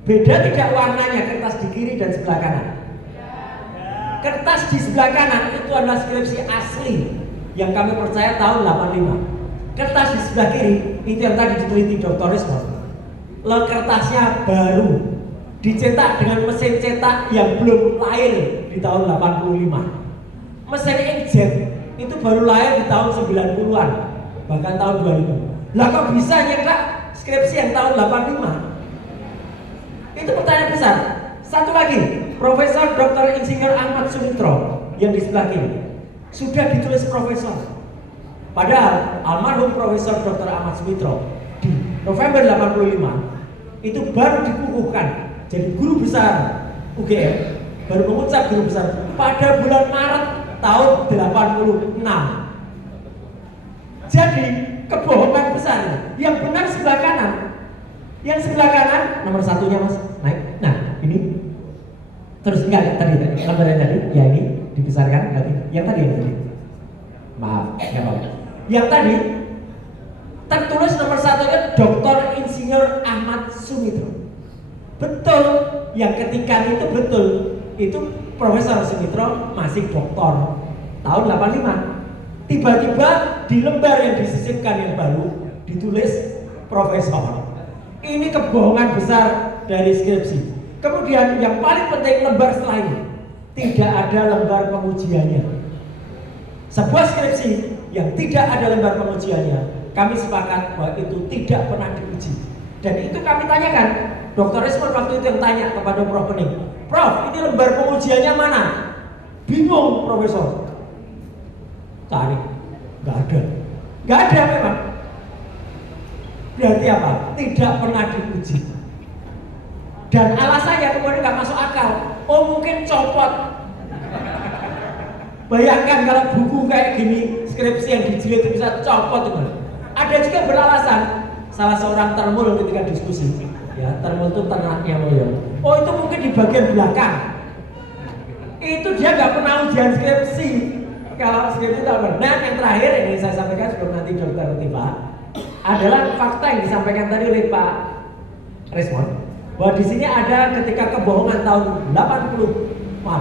Beda tidak warnanya kertas di kiri dan sebelah kanan? Kertas di sebelah kanan itu adalah skripsi asli yang kami percaya tahun 85. Kertas di sebelah kiri itu yang tadi diteliti Dr. Rismon. Kertasnya baru, dicetak dengan mesin cetak yang belum lahir di tahun 85. Mesin inkjet itu baru lahir di tahun 90-an, bahkan tahun 2000. Lah kok bisa nyetak skripsi yang tahun 85? Itu pertanyaan besar. Satu lagi, Profesor Dr. Insinyur Ahmad Sumitro yang di sebelah kiri sudah ditulis profesor. Padahal almarhum Profesor Dr. Ahmad Sumitro di November 85 itu baru dikukuhkan jadi guru besar UGM, baru mengucap guru besar pada bulan Maret tahun 86. Jadi kebohongan besar. Yang benar sebelah kanan. Yang sebelah kanan nomor satunya Mas naik. Nah ini terus enggak tadi lembar yang tadi ya ini dibesarkan lagi. Yang tadi maaf ya Pak. Yang tadi tertulis nomor satunya Dr. Insinyur Ahmad Sumitro. Betul, yang ketika itu betul. Itu Profesor Sumitro masih doktor tahun 85. Tiba-tiba di lembar yang disisipkan yang baru ditulis profesor. Ini kebohongan besar dari skripsi. Kemudian yang paling penting lembar setelah ini tidak ada lembar pengujiannya. Sebuah skripsi yang tidak ada lembar pengujiannya, kami sepakat bahwa itu tidak pernah diuji. Dan itu kami tanyakan. Dr. Rismon waktu itu yang tanya kepada Prof. Wening, Prof, ini lembar pengujiannya mana? Bingung Profesor. Cari, nggak ada memang. Berarti apa? Tidak pernah diuji. Dan alasannya kemudian nggak masuk akal. Oh mungkin copot. Bayangkan kalau buku kayak gini, skripsi yang dijilid itu bisa copot teman. Ada juga beralasan salah seorang termul ketika diskusi. Ya, termul itu ternaknya Mulyo. Oh itu mungkin di bagian belakang. Itu dia nggak pernah ujian skripsi. Kalau skripsi itu apa? Nah yang terakhir ini saya sampaikan sebelum nanti Dr. Tifa adalah fakta yang disampaikan tadi oleh Pak Rismon bahwa di sini ada ketika kebohongan tahun 2017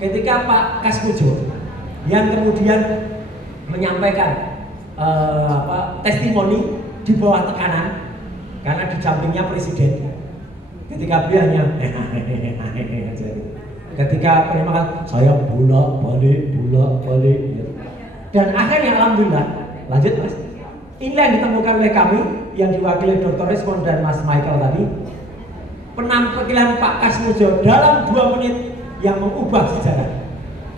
ketika Pak Kasmujo yang kemudian menyampaikan testimoni di bawah tekanan karena di sampingnya presiden. Ketika beliau hanya ketika penerima saya bolak-balik dan akhirnya alhamdulillah lanjut Mas. Inilah yang ditemukan oleh kami yang diwakili Dr. Rismon dan Mas Michael tadi. Penampilan Pak Kasmujo dalam 2 menit yang mengubah sejarah.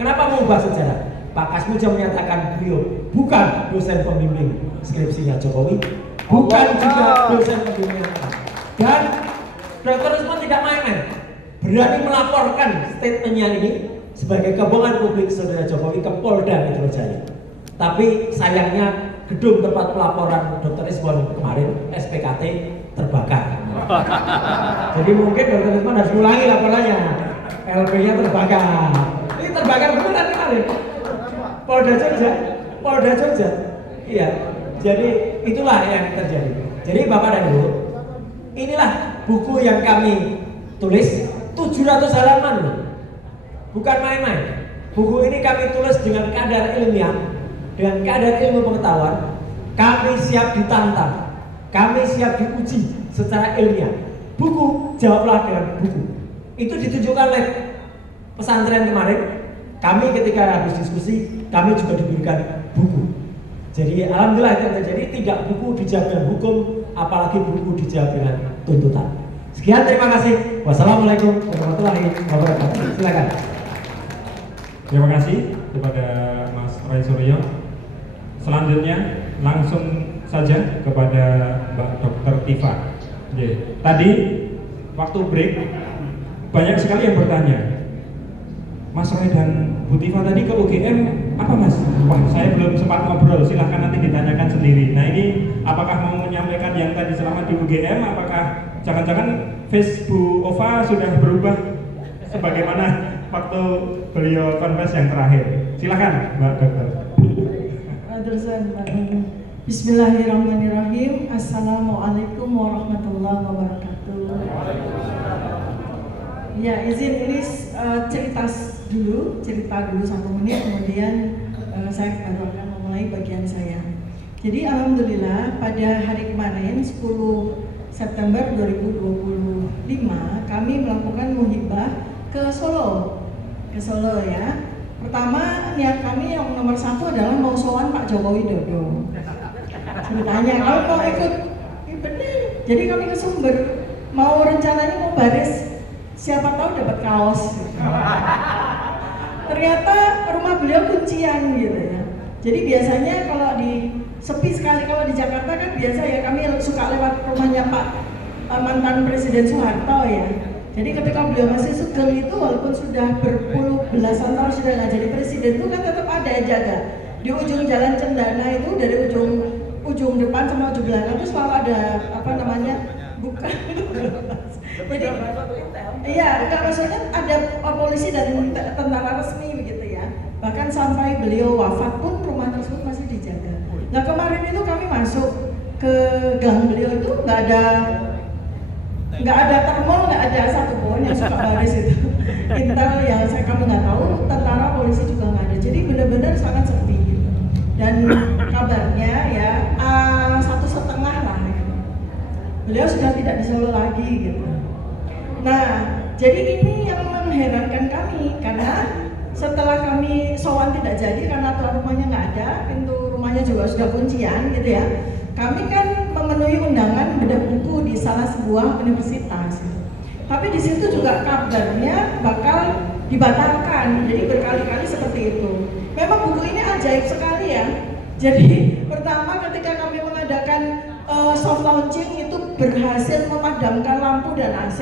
Kenapa mengubah sejarah? Pak Kasmuja menyatakan beliau bukan dosen pembimbing skripsinya Jokowi, bukan juga dosen pembimbing. Dan Dr. Rismon tidak main-main, berani melaporkan statementnya ini sebagai kebohongan publik saudara Jokowi ke Polda Metro Jaya. Tapi sayangnya gedung tempat pelaporan Dr. Rismon kemarin SPKT terbakar. Jadi mungkin Dr. Rismon harus ulangi laporannya. LP-nya terbakar. Ini terbakar beneran kemarin. Polda Jogja. Iya. Jadi itulah yang terjadi. Jadi Bapak dan Ibu, inilah buku yang kami tulis 700 halaman loh. Bukan main-main. Buku ini kami tulis dengan kadar ilmiah, dengan kadar ilmu pengetahuan. Kami siap ditantang, kami siap diuji secara ilmiah. Buku, jawablah dengan buku. Itu ditunjukkan oleh pesantren kemarin. Kami ketika habis diskusi, kami juga diberikan buku. Jadi alhamdulillah itu terjadi, tidak buku dijawab dengan hukum, apalagi buku dijawab dengan tuntutan. Sekian, terima kasih. Wassalamualaikum warahmatullahi wabarakatuh. Silakan. Terima kasih kepada Mas Roy Suryo. Selanjutnya langsung saja kepada Mbak Dr. Tifa. Tadi waktu break banyak sekali yang bertanya, Mas Roy dan Bu Tifa tadi ke UGM apa Mas? Wah, saya belum sempat ngobrol, silahkan nanti ditanyakan sendiri. Nah ini apakah mau menyampaikan yang tadi selama di UGM, apakah jangan-jangan face Bu Ova sudah berubah sebagaimana waktu beliau konvers yang terakhir? Silahkan Mbak Dokter. Bismillahirrahmanirrahim. Assalamualaikum warahmatullahi wabarakatuh. Ya, izin ini cerita dulu 1 menit, kemudian saya baru akan memulai bagian saya. Jadi alhamdulillah pada hari kemarin 10 September 2025 kami melakukan muhibah ke Solo ya. Pertama niat kami yang nomor 1 adalah mau sowan Pak Joko Widodo. Ceritanya kalau mau ikut, bener. Jadi kami ke Sumber, rencananya mau baris, siapa tahu dapat kaos. Ternyata rumah beliau kuncian gitu ya. Jadi biasanya kalau sepi sekali kalau di Jakarta kan biasa ya kami suka lewat rumahnya Pak mantan Presiden Soeharto ya. Jadi ketika beliau masih sugeng itu walaupun sudah belasan tahun sudah nggak jadi presiden itu kan tetap ada yang jaga. Di ujung jalan Cendana itu dari ujung depan sama ujung belakang itu selalu ada bukan. Jadi iya, maksudnya ada polisi dan tentara resmi begitu ya. Bahkan sampai beliau wafat pun rumah tersebut masih dijaga. Nah kemarin itu kami masuk ke gang beliau itu nggak ada termol, nggak ada satupun yang suka baris itu. Intel yang kami nggak tahu, tentara polisi juga nggak ada. Jadi benar-benar sangat sepi. Gitu. Dan kabarnya ya A1,5 lah. Gitu. Beliau sudah tidak di Solo lagi gitu. Nah, jadi ini yang mengherankan kami karena setelah kami sowan tidak jadi karena tuan rumahnya nggak ada, pintu rumahnya juga sudah kuncian gitu ya. Kami kan memenuhi undangan bedah buku di salah sebuah universitas. Tapi di situ juga kabarnya bakal dibatalkan. Jadi berkali-kali seperti itu. Memang buku ini ajaib sekali ya. Jadi pertama ketika kami mengadakan soft launching itu berhasil memadamkan lampu dan AC.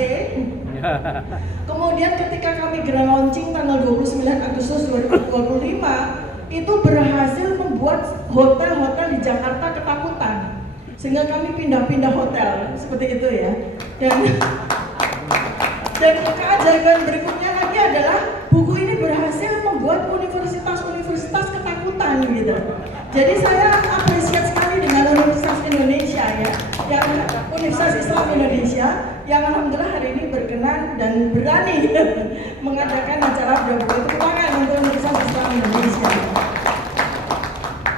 Kemudian ketika kami grand launching tanggal 29 Agustus 2025 itu berhasil membuat hotel-hotel di Jakarta ketakutan sehingga kami pindah-pindah hotel seperti itu ya. Dan keajaiban berikutnya lagi adalah buku ini berhasil membuat universitas-universitas ketakutan gitu. Jadi saya apresiasi sekali dengan Universitas Indonesia ya, yang Universitas Islam Indonesia yang alhamdulillah hari ini berkenan dan berani mengadakan acara bedah buku tangan untuk Universitas Islam Indonesia.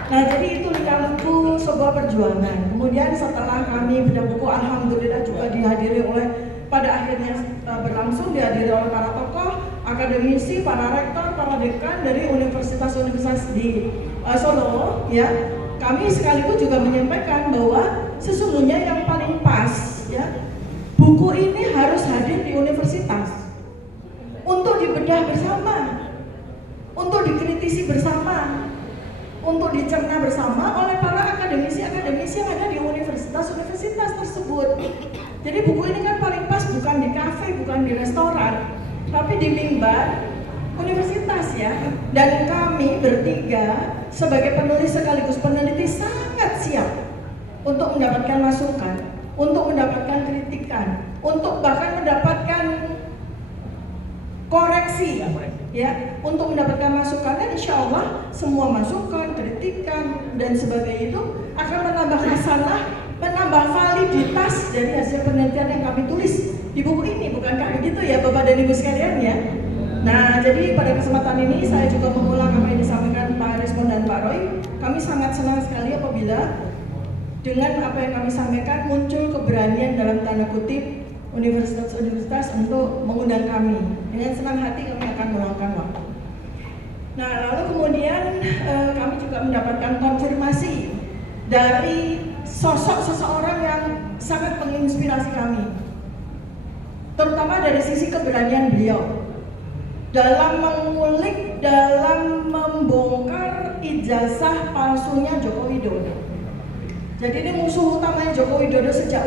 Nah jadi itu lika-liku sebuah perjuangan. Kemudian setelah kami bedah buku alhamdulillah juga dihadiri oleh pada akhirnya berlangsung dihadiri oleh para tokoh, akademisi, para rektor, para dekan dari universitas-universitas di Solo ya. Kami sekaligus juga menyampaikan bahwa sesungguhnya yang paling pas ya, buku ini harus hadir di universitas untuk dibedah bersama. untuk dikritisi bersama, untuk dicerna bersama oleh para akademisi-akademisi yang ada di universitas-universitas tersebut. Jadi buku ini kan paling pas bukan di kafe, bukan di restoran, tapi di mimbar universitas ya. Dan kami bertiga sebagai penulis sekaligus peneliti sangat siap untuk mendapatkan masukan, untuk mendapatkan kritikan, untuk bahkan mendapatkan koreksi ya, untuk mendapatkan masukan. Dan insya Allah semua masukan, kritikan dan sebagainya itu akan menambah khasanah, menambah validitas dari hasil penelitian yang kami tulis di buku ini. Bukankah begitu ya Bapak dan Ibu sekalian ya? Nah, jadi pada kesempatan ini saya juga mengulang apa yang disampaikan Pak Rismond dan Pak Roy. Kami sangat senang sekali apabila dengan apa yang kami sampaikan muncul keberanian dalam tanda kutip universitas-universitas untuk mengundang kami. Dengan senang hati kami akan meluangkan waktu. Nah, lalu kemudian kami juga mendapatkan konfirmasi dari sosok seseorang yang sangat menginspirasi kami, terutama dari sisi keberanian beliau dalam mengulik, dalam membongkar ijazah palsunya Joko Widodo. Jadi ini musuh utamanya Joko Widodo sejak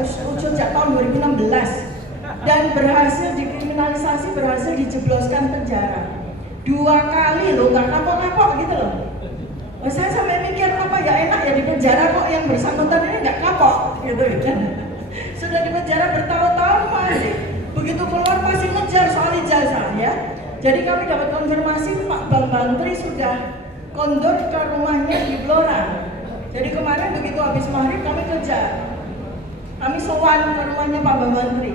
tahun 2016 dan berhasil dikriminalisasi, berhasil dijebloskan penjara 2 kali loh, nggak kapok-kapok gitu loh. Saya sampai mikir apa ya enak ya di penjara kok yang bersangkutan ini nggak kapok gitu kan. Sudah di penjara bertahun-tahun masih begitu keluar masih ngejar soal ijazah ya. Jadi kami dapat konfirmasi Pak Bambang Tri sudah kondor ke rumahnya di Blora. Jadi kemarin begitu habis maghrib kami kejar, kami sowan ke rumahnya Pak Bambang Tri.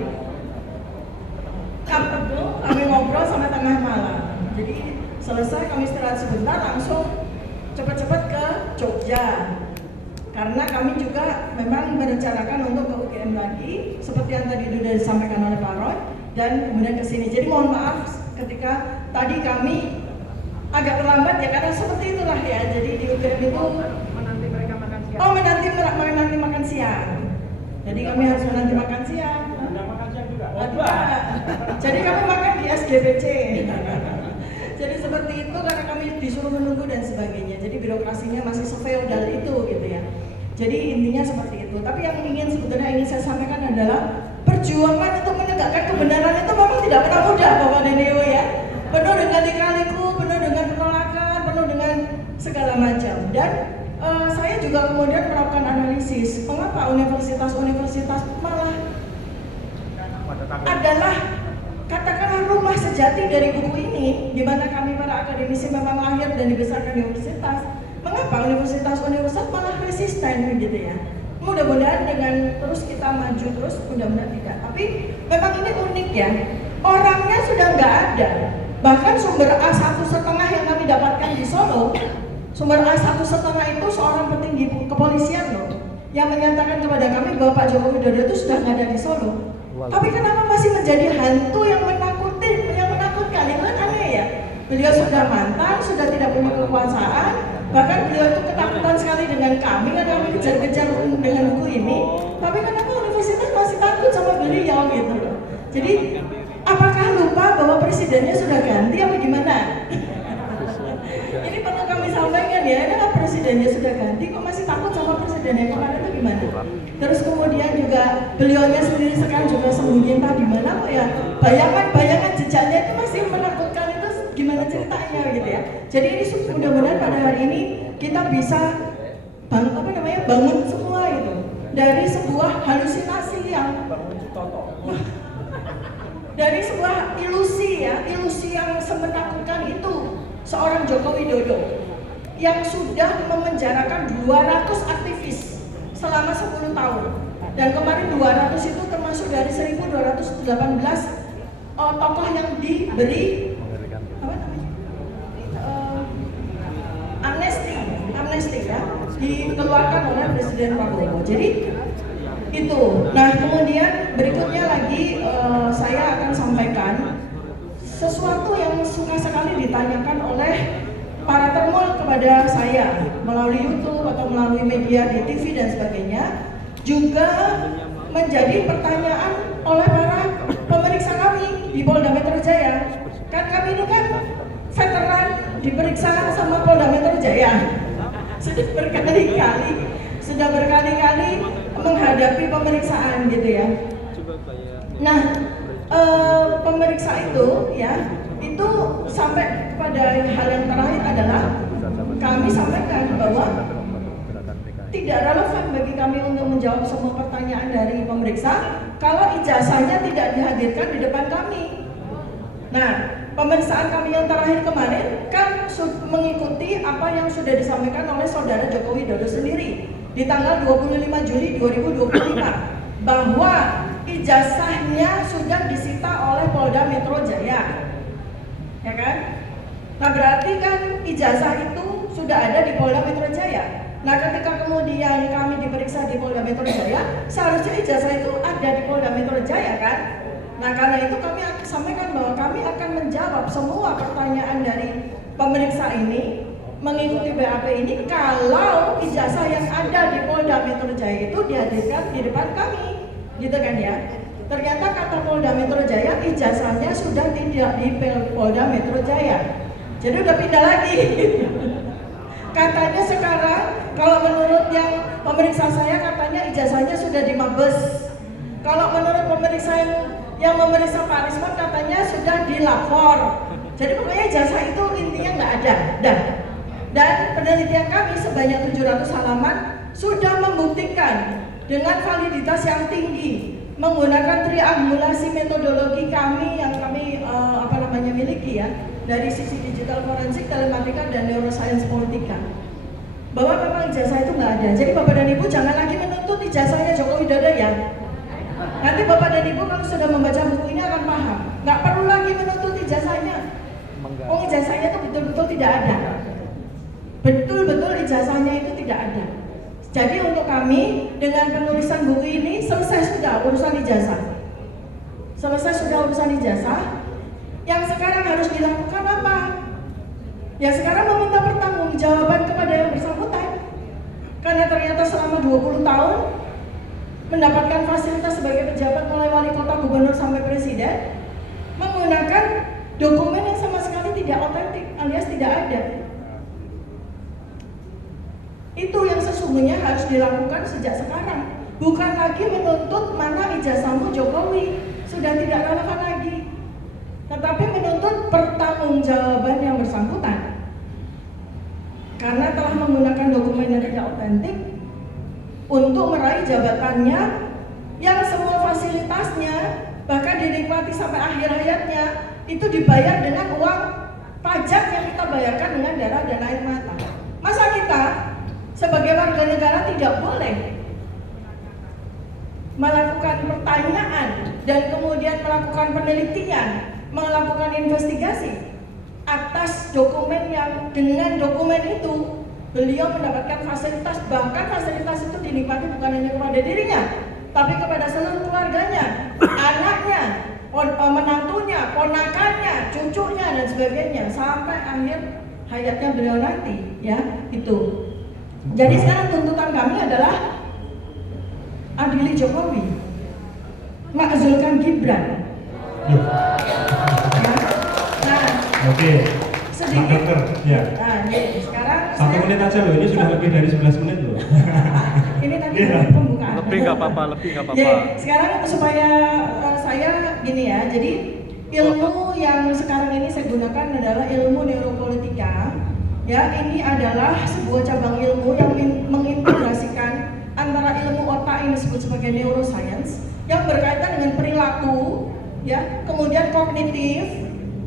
Kami ngobrol sampai tengah malam. Jadi selesai kami istirahat sebentar langsung cepat-cepat ke Jogja. Karena kami juga memang merencanakan untuk ke UGM lagi seperti yang tadi sudah disampaikan oleh Pak Roy dan kemudian ke sini. Jadi mohon maaf ketika tadi kami agak terlambat ya karena seperti itulah ya. Jadi di UGM itu menanti mereka makan siang. Oh, menanti makan siang. Jadi kami harus menanti makan siang. Makan siang juga. Jadi kami makan di SGBC. Jadi seperti itu karena kami disuruh menunggu dan sebagainya. Jadi birokrasinya masih sefeodal itu gitu ya. Jadi intinya seperti itu. Tapi yang sebetulnya ingin saya sampaikan adalah perjuangan untuk menegakkan kebenaran itu memang tidak pernah mudah Bapak dan Ibu ya. Penuh dengan lika-liku, penuh dengan penolakan, penuh dengan segala macam. Dan saya juga kemudian melakukan analisis mengapa universitas-universitas malah adalah katakanlah rumah sejati dari buku ini, di mana kami para akademisi memang lahir dan dibesarkan di universitas. Mengapa universitas-universitas malah resisten gitu ya? Mudah-mudahan dengan terus kita maju terus, mudah-mudahan tidak. Tapi memang ini unik ya, orangnya sudah nggak ada. Bahkan sumber A1,5 yang kami dapatkan di Solo, sumber A1,5 itu seorang petinggi kepolisian loh, yang menyatakan kepada kami bahwa Pak Joko Widodo itu sudah nggak ada di Solo. Tapi kenapa masih menjadi hantu yang menakutkan? Itu kan aneh ya. Beliau sudah mantan, sudah tidak punya kekuasaan, bahkan beliau itu ketakutan sekali dengan kami kan kami kejar-kejar dengan buku ini. Tapi kenapa universitas masih takut sama beliau gitu loh? Jadi apakah lupa bahwa presidennya sudah ganti apa gimana? Ini perlu kami sampaikan ya, karena presidennya sudah ganti kok masih takut sama presiden yang kemarin itu gimana? Terus kemudian juga beliaunya sendiri sekarang juga sembunyi entah di mana kok ya. Bayangan jejaknya itu masih menakutkan, itu gimana ceritanya gitu ya. Jadi ini mudah-mudahan pada hari ini kita bisa bangun semua itu dari sebuah halusinasi yang dari sebuah ilusi ya, ilusi yang semenakutkan itu seorang Joko Widodo yang sudah memenjarakan 200 aktivis selama 10 tahun. Dan kemarin 200 itu termasuk dari 1218 tokoh yang diberi apa namanya? Amnesti ya, dikeluarkan oleh Presiden Prabowo. Jadi itu. Nah, kemudian berikutnya lagi saya akan sampaikan sesuatu yang suka sekali ditanyakan oleh para termul kepada saya melalui YouTube atau melalui media di TV dan sebagainya, juga menjadi pertanyaan oleh para pemeriksa kami di Polda Metro Jaya. Kan kami ini kan veteran diperiksa sama Polda Metro Jaya. Sudah berkali-kali menghadapi pemeriksaan gitu ya. Nah, pemeriksa itu ya, itu sampai pada hal yang terakhir adalah kami sampaikan bahwa tidak relevan bagi kami untuk menjawab semua pertanyaan dari pemeriksa kalau ijazahnya tidak dihadirkan di depan kami. Nah, pemeriksaan kami yang terakhir kemarin kan mengikuti apa yang sudah disampaikan oleh Saudara Joko Widodo sendiri di tanggal 25 Juli 2025 bahwa ijazahnya sudah disita oleh Polda Metro Jaya, ya kan? Nah, berarti kan ijazah itu sudah ada di Polda Metro Jaya. Nah, ketika kemudian kami diperiksa di Polda Metro Jaya, seharusnya ijazah itu ada di Polda Metro Jaya kan? Nah, karena itu kami sampaikan bahwa kami akan menjawab semua pertanyaan dari pemeriksa ini mengikuti BAP ini kalau ijazah yang ada di Polda Metro Jaya itu dihadirkan di depan kami, gitu kan ya? Ternyata kata Polda Metro Jaya ijazahnya sudah tidak di Polda Metro Jaya, jadi udah pindah lagi. Katanya sekarang kalau menurut yang pemeriksa saya katanya ijazahnya sudah di Mabes. Kalau menurut pemeriksa yang memeriksa Pak Rismon katanya sudah dilapor. Jadi pokoknya ijazah itu intinya nggak ada. Dan penelitian kami sebanyak 700 halaman sudah membuktikan dengan validitas yang tinggi menggunakan triangulasi metodologi kami yang kami miliki ya, dari sisi digital forensik, telematika, dan neuroscience politika, bahwa memang ijazah itu nggak ada. Jadi Bapak dan Ibu jangan lagi menuntut ijazahnya Joko Widodo ya. Nanti Bapak dan Ibu kalau sudah membaca buku ini akan paham, nggak perlu lagi menuntut ijazahnya. Oh, ijazahnya itu betul-betul tidak ada. Betul-betul ijazahnya itu tidak ada. Jadi untuk kami dengan penulisan buku ini selesai sudah urusan ijazah. Selesai sudah urusan ijazah. Yang sekarang harus dilakukan apa? Ya sekarang meminta pertanggungjawaban kepada yang bersangkutan. Karena ternyata selama 20 tahun mendapatkan fasilitas sebagai pejabat mulai wali kota, gubernur sampai presiden menggunakan dokumen yang sama sekali tidak otentik alias tidak ada. Itu yang sesungguhnya harus dilakukan sejak sekarang. Bukan lagi menuntut mana ijazahmu Jokowi, sudah tidak relevan lagi. Tetapi menuntut pertanggungjawaban yang bersangkutan. Karena telah menggunakan dokumen yang tidak otentik untuk meraih jabatannya yang semua fasilitasnya bahkan dinikmati sampai akhir hayatnya itu dibayar dengan uang pajak yang kita bayarkan dengan darah dan air mata. Masa kita sebagai warga negara tidak boleh melakukan pertanyaan dan kemudian melakukan penelitian, melakukan investigasi atas dokumen yang dengan dokumen itu beliau mendapatkan fasilitas, bahkan fasilitas itu dinikmati bukan hanya kepada dirinya tapi kepada seluruh keluarganya, anaknya, menantunya, ponakannya, cucunya dan sebagainya sampai akhir hayatnya beliau nanti ya itu. Jadi sekarang tuntutan kami adalah adili Jokowi, makzulkan Gibran. Ya. Nah, Oke. sedikit. Ya. Nah, jadi sekarang 1 menit aja loh, ini sudah lebih dari 11 menit loh. ini tadi Iya. pembukaan. Lebih nggak apa-apa. Jadi sekarang supaya saya gini ya, jadi ilmu yang sekarang ini saya gunakan adalah ilmu neuropolitika. Ya, ini adalah sebuah cabang ilmu yang mengintegrasikan antara ilmu otak yang disebut sebagai neuroscience yang berkaitan dengan perilaku, ya, kemudian kognitif,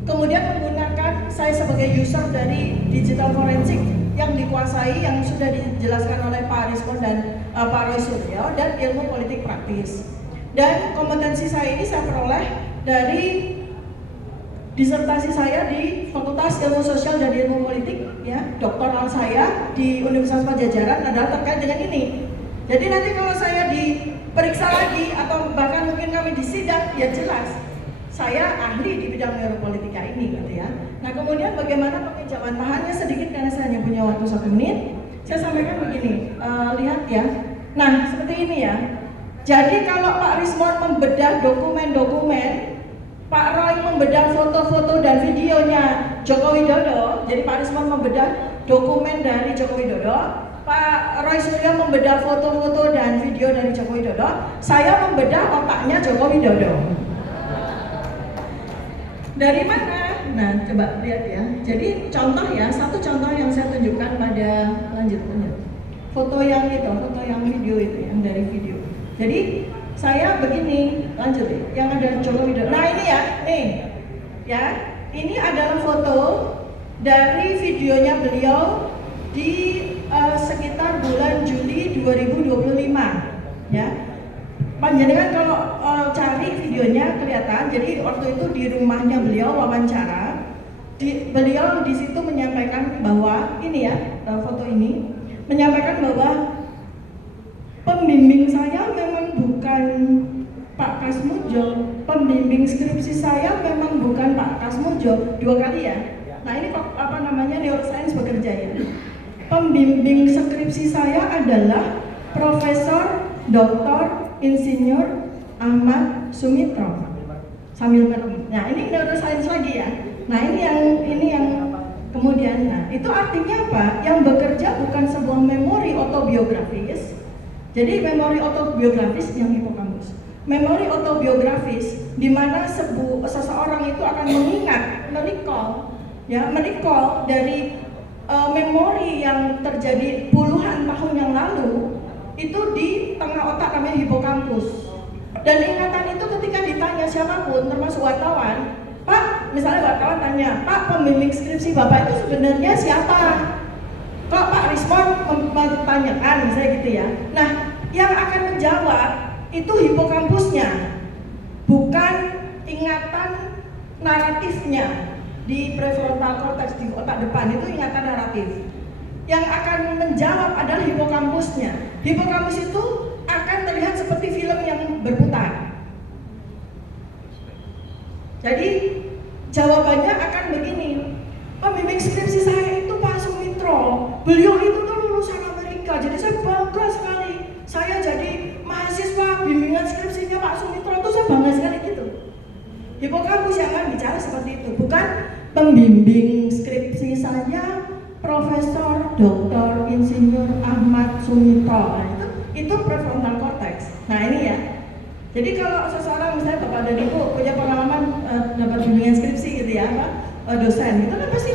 kemudian menggunakan saya sebagai user dari digital forensik yang dikuasai yang sudah dijelaskan oleh Pak Rismon dan Pak Roy Suryo, dan ilmu politik praktis. Dan kompetensi saya ini saya peroleh dari disertasi saya di Fakultas Ilmu Sosial dan Ilmu Politik, ya, doktoral saya di Universitas Padjadjaran adalah terkait dengan ini. Jadi nanti kalau saya diperiksa lagi atau bahkan mungkin kami disidang, ya jelas saya ahli di bidang neuropolitika ini, gitu ya. Nah kemudian bagaimana penginjaman bahannya sedikit karena saya hanya punya waktu 1 menit. Saya sampaikan begini, lihat ya. Nah seperti ini ya. Jadi kalau Pak Rismon membedah dokumen-dokumen, Pak Roy membedah foto-foto dan videonya Joko Widodo, jadi Pak Rismon membedah dokumen dari Joko Widodo, Pak Roy Suryo membedah foto-foto dan video dari Joko Widodo, saya membedah otaknya Joko Widodo. Dari mana? Nah, coba lihat ya. Jadi contoh ya, satu contoh yang saya tunjukkan pada lanjut. Foto yang itu, foto yang video itu, yang dari video. Jadi saya begini, lanjut ya, yang ada Joko Widodo. Nah ini ya, nih, ya, ini adalah foto dari videonya beliau di sekitar bulan Juli 2025, ya. Panjenengan kalau cari videonya kelihatan. Jadi waktu itu di rumahnya beliau wawancara, beliau di situ menyampaikan bahwa ini ya, foto ini menyampaikan bahwa pembimbing saya memang bukan Pak Kasmujo, pembimbing skripsi saya memang bukan Pak Kasmujo, 2 kali ya. Nah ini apa namanya, neuroscience bekerja ya. Pembimbing skripsi saya adalah Profesor Dr. Insinyur Ahmad Sumitro sambil merem. Nah ini neuroscience lagi ya. Nah ini yang kemudian, nah itu artinya apa? Yang bekerja bukan sebuah memori autobiografis. Jadi memori autobiografis yang hipokampus. Memori autobiografis di mana seseorang itu akan mengingat, merecall dari memori yang terjadi puluhan tahun yang lalu itu di tengah otak namanya hipokampus. Dan ingatan itu ketika ditanya siapapun, termasuk wartawan, Pak, misalnya wartawan tanya, Pak, pembimbing skripsi Bapak itu sebenarnya siapa? Kok Pak Rismon mempertanyakan, misalnya gitu ya. Nah, yang akan menjawab itu hipokampusnya, bukan ingatan naratifnya. Di prefrontal cortex, di otak depan itu ingatan naratif. Yang akan menjawab adalah hipokampusnya. Hipokampus itu akan terlihat seperti film yang berputar. Jadi jawabannya akan begini, pembimbing skripsi saya itu Pak Sumitro, beliau itu tuh lulusan Amerika, jadi saya bangga sekali. Saya jadi mahasiswa bimbingan skripsinya Pak Sumitro, itu saya bangga sekali gitu. Hipokampus yang akan bicara seperti itu, bukan pembimbing skripsi saya Profesor Dr. Insinyur Ahmad Sumitro. Nah, itu prefrontal cortex. Nah ini ya. Jadi kalau seseorang misalnya Bapak dan Ibu punya pengalaman dapat bimbingan skripsi gitu ya, dosen itu kan pasti,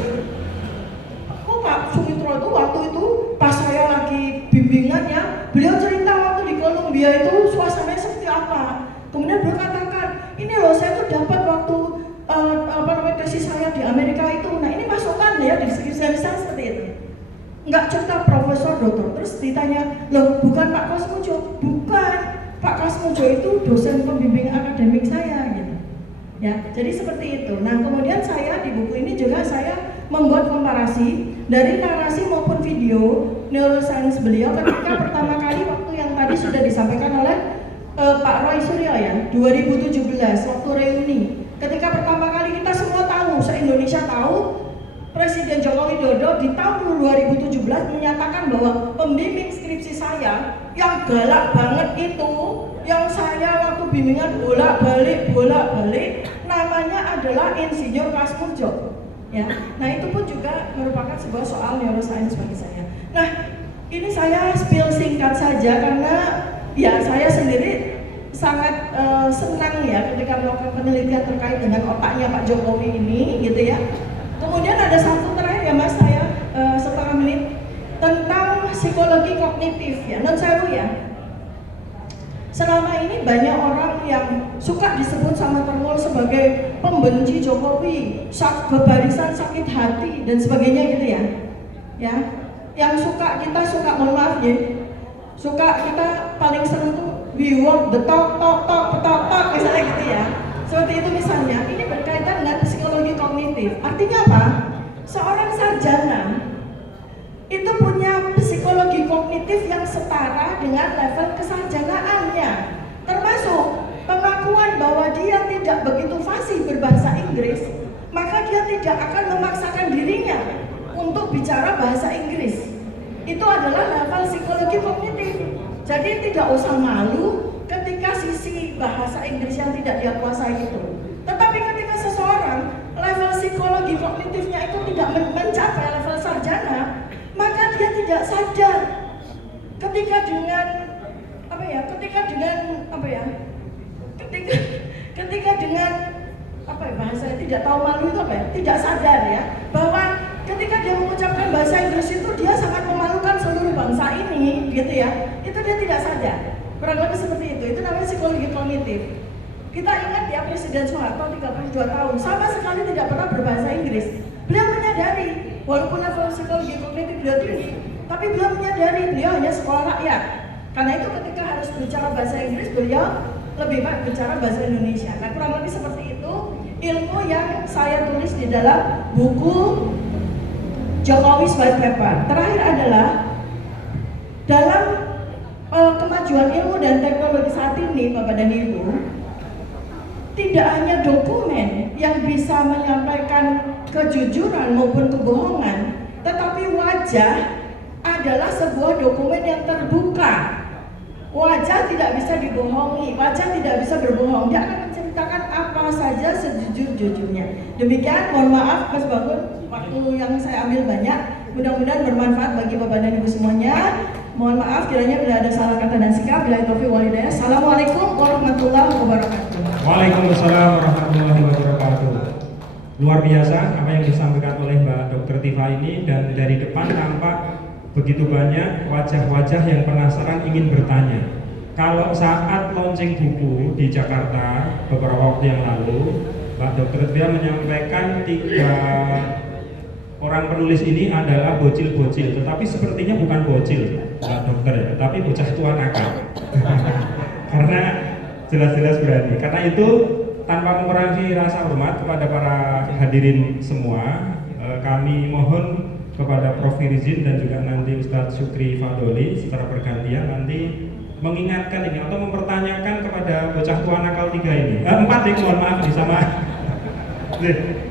kok Pak Sumitro itu waktu itu pas saya lagi bimbingan ya, beliau cerita waktu di Columbia itu suasananya seperti apa. Kemudian beliau katakan, ini loh saya tuh dapat waktu tesis saya di Amerika itu. Nah ini masukan ya di skripsi saya seperti itu. Enggak cerita profesor doktor, terus ditanya, loh bukan Pak Kasmujo? Bukan, Pak Kasmujo itu dosen pembimbing akademik saya gitu. Ya, jadi seperti itu. Nah kemudian saya di buku ini juga saya membuat komparasi dari narasi maupun video neuroscience beliau ketika pertama kali waktu yang tadi sudah disampaikan oleh Pak Roy Suryo ya, 2017 waktu reuni. Ketika pertama kali kita semua tahu, se-Indonesia tahu, Presiden Joko Widodo di tahun 2017 menyatakan bahwa pembimbing skripsi saya yang galak banget itu, yang saya waktu bimbingan bolak-balik, namanya adalah Insinyur Kasmujo. Ya, nah itu pun juga merupakan sebuah soal neuroscience bagi saya. Nah, ini saya spill singkat saja karena ya saya sendiri sangat senang ya ketika melakukan penelitian terkait dengan otaknya Pak Jokowi ini gitu ya. Kemudian ada satu terakhir ya Mas, saya setengah menit tentang psikologi kognitif ya, non sewu ya. Selama ini banyak orang yang suka disebut sama Termul sebagai pembenci Jokowi, barisan sakit hati dan sebagainya gitu ya. Ya, yang kita suka mohon maaf ya, kita paling sering tuh we walk the talk misalnya gitu ya. Seperti itu misalnya. Ini berkaitan dengan psikologi kognitif. Artinya apa? Seorang sarjana itu punya psikologi kognitif yang setara dengan level kesarjanaannya. Termasuk pengakuan bahwa dia tidak begitu fasih berbahasa Inggris, maka dia tidak akan memaksakan dirinya untuk bicara bahasa Inggris. Itu adalah level psikologi kognitif. Jadi tidak usah malu ketika sisi bahasa Inggris yang tidak dia kuasai itu. Tetapi ketika seseorang level psikologi kognitifnya itu tidak mencapai level sarjana, maka dia tidak sadar ketika dengan bahasa tidak tahu malu itu tidak sadar ya, bahwa ketika dia mengucapkan bahasa Inggris itu dia sangat memalukan seluruh bangsa ini gitu ya, itu dia tidak sadar, kurang lebih seperti itu namanya psikologi kognitif. Kita ingat ya Presiden Soeharto 32 tahun sama sekali tidak pernah berbahasa Inggris. Beliau menyadari walaupun level psikologi kognitif beliau tinggi, tapi beliau menyadari beliau hanya sekolah rakyat. Karena itu ketika harus bicara bahasa Inggris, beliau lebih baik bicara bahasa Indonesia. Nah, kurang lebih seperti itu ilmu yang saya tulis di dalam buku Jokowi's White Paper. Terakhir adalah dalam kemajuan ilmu dan teknologi saat ini, Bapak dan Ibu, tidak hanya dokumen yang bisa menyampaikan kejujuran maupun kebohongan, tetapi wajah adalah sebuah dokumen yang terbuka. Wajah tidak bisa dibohongi, wajah tidak bisa berbohong. Dia akan menceritakan apa saja sejujur-jujurnya. Demikian, mohon maaf Mas Bangun, waktu yang saya ambil banyak. Mudah-mudahan bermanfaat bagi Bapak dan Ibu semuanya. Mohon maaf kiranya bila ada salah kata dan sikap. Billahi taufiq wal hidayah. Assalamualaikum warahmatullahi wabarakatuh. Waalaikumsalam warahmatullahi wabarakatuh. Luar biasa apa yang disampaikan oleh Mbak Dr. Tifa ini, dan dari depan tampak begitu banyak wajah-wajah yang penasaran ingin bertanya. Kalau saat launching buku di Jakarta beberapa waktu yang lalu, Mbak Dr. Tifa menyampaikan 3 orang penulis ini adalah bocil-bocil, tetapi sepertinya bukan bocil, Mbak Dokter ya, tapi bocah tua nakal. Karena jelas-jelas berani. Karena itu tanpa mengurangi rasa hormat kepada para hadirin semua, kami mohon kepada Prof. Firizin dan juga nanti Ustadz Syukri Fadoli secara bergantian nanti mengingatkan ini atau mempertanyakan kepada bocah tua nakal 3 ini. 4 ya, mohon maaf nih sama.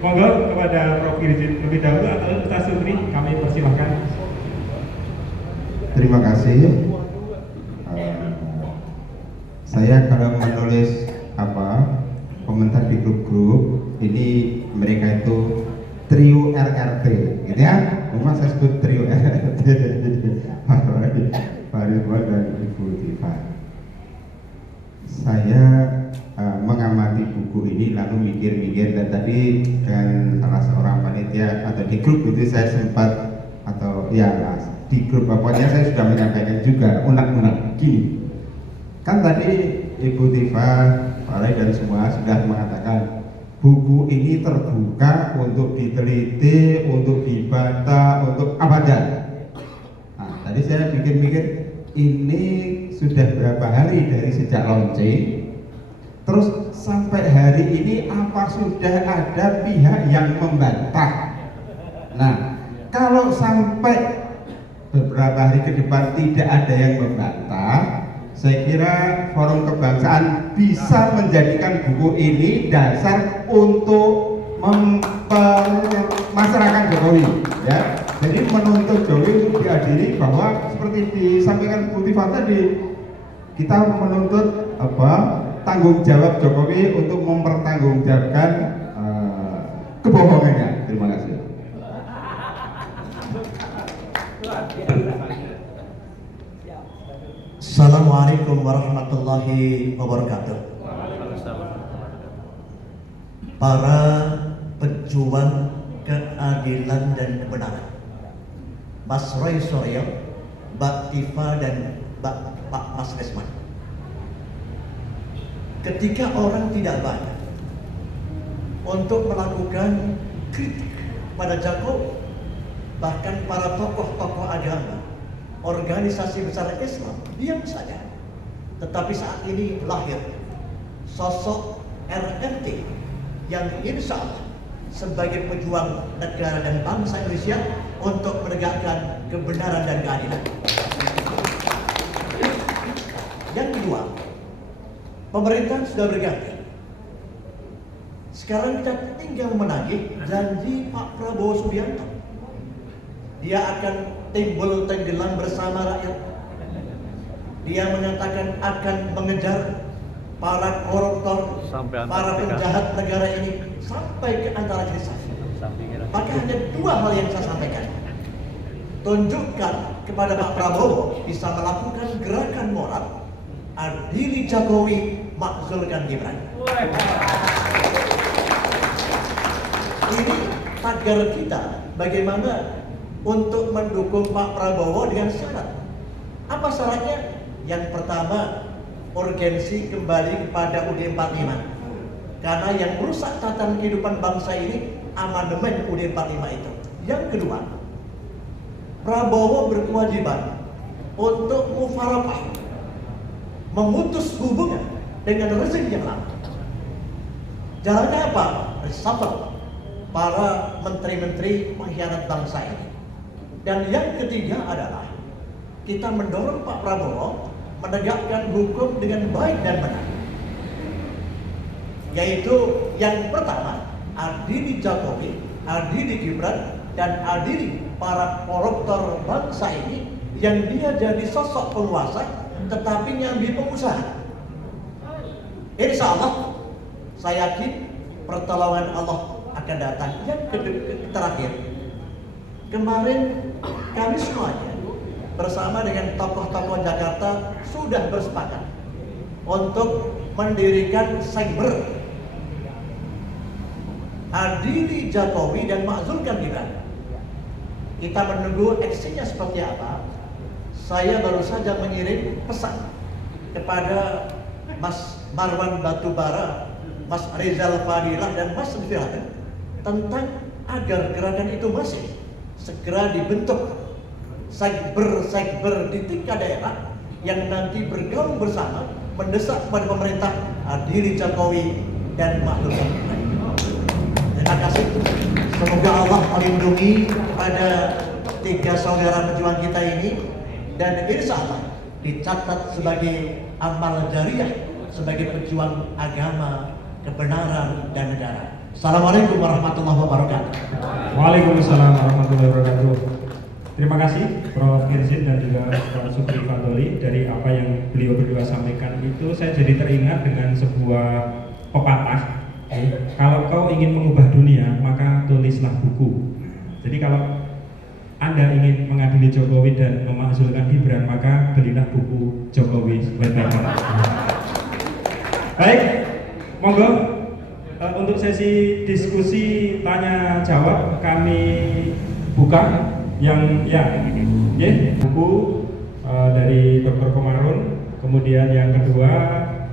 Monggo kepada Prof. Firizin lebih dahulu atau Ustadz Syukri, kami persilahkan. Terima kasih. Saya kalau menulis komentar di grup-grup ini, mereka itu trio RRT, gitu ya. Memang saya sebut trio RRT. Pak Ridwan dan Ibu Tifa. Saya mengamati buku ini lalu mikir-mikir, dan tadi dengan salah seorang panitia atau di grup itu saya sempat di grup pokoknya saya sudah menyampaikan juga unek-unek gini. Kan tadi Ibu Tifa, Pak Rai dan semua sudah mengatakan buku ini terbuka untuk diteliti, untuk dibaca, untuk apa aja. Nah, tadi saya pikir-pikir ini sudah berapa hari dari sejak launching, terus sampai hari ini apa sudah ada pihak yang membantah? Nah, kalau sampai beberapa hari ke depan tidak ada yang membantah, saya kira Forum Kebangsaan bisa menjadikan buku ini dasar untuk masyarakat Jokowi, ya. Jadi menuntut Jokowi untuk diadili, bahwa seperti disampaikan Bu Tifa tadi, kita menuntut tanggung jawab Jokowi untuk mempertanggungjawabkan kebohongannya. Terima kasih. Assalamualaikum warahmatullahi wabarakatuh. Para pejuang keadilan dan kebenaran, Mas Roy Suryo, Mbak Tifa dan Pak Mas Desman. Ketika orang tidak banyak untuk melakukan kritik pada Jokowi, bahkan para tokoh-tokoh agama, organisasi besar Islam diam saja. Tetapi saat ini lahir sosok RRT yang insya Allah sebagai pejuang negara dan bangsa Indonesia untuk menegakkan kebenaran dan keadilan. Yang kedua, pemerintah sudah berganti. Sekarang kita tinggal menagih janji Pak Prabowo Subianto. Dia akan timbul tenggelam bersama rakyat. Dia mengatakan akan mengejar para koruptor, para penjahat negara ini sampai ke antara desa. Maka hanya dua hal yang saya sampaikan. Tunjukkan kepada Pak Prabowo bisa melakukan gerakan moral, adili Jokowi, makzulkan Gibran. Ini tagar kita bagaimana untuk mendukung Pak Prabowo dengan syarat. Apa syaratnya? Yang pertama, urgensi kembali kepada UUD 45. Karena yang merusak tatanan kehidupan bangsa ini amandemen UUD 45 itu. Yang kedua, Prabowo berkewajiban untuk mufarakah, memutus hubungan dengan rezim yang lama. Jalannya apa? Reshuffle para menteri-menteri pengkhianat bangsa ini. Dan yang ketiga adalah kita mendorong Pak Prabowo menegakkan hukum dengan baik dan benar. Yaitu yang pertama, adili Jokowi, adili Gibran, dan adili para koruptor bangsa ini yang dia jadi sosok penguasa tetapi nyambi pengusaha. Insya Allah, saya yakin pertolongan Allah akan datang. Yang terakhir, kemarin kami semuanya bersama dengan tokoh-tokoh Jakarta sudah bersepakat untuk mendirikan Sekber, adili Jokowi dan makzulkan Gibran. Kita menunggu aksinya seperti apa. Saya baru saja mengirim pesan kepada Mas Marwan Batubara, Mas Rizal Fadilah, dan Mas Firhan tentang agar gerakan itu masih segera dibentuk Sekber di tingkat daerah yang nanti bergabung bersama mendesak kepada pemerintah adili Jokowi dan makzulkan Gibran. Terima kasih. Semoga Allah melindungi kepada tiga saudara pejuang kita ini, dan insya Allah dicatat sebagai amal jariah, sebagai pejuang agama, kebenaran, dan negara. Assalamualaikum warahmatullahi wabarakatuh. Waalaikumsalam warahmatullahi wabarakatuh. Terima kasih Prof. Kirzin dan juga Prof. Supri Fadoli. Dari apa yang beliau berdua sampaikan itu, saya jadi teringat dengan sebuah pepatah. Kalau kau ingin mengubah dunia, maka tulislah buku. Jadi kalau Anda ingin mengadili Jokowi dan memakzulkan Gibran, maka belilah buku Jokowi Better. Baik, monggo untuk sesi diskusi tanya jawab kami buka yang buku dari Dr. Komarun. Kemudian yang kedua,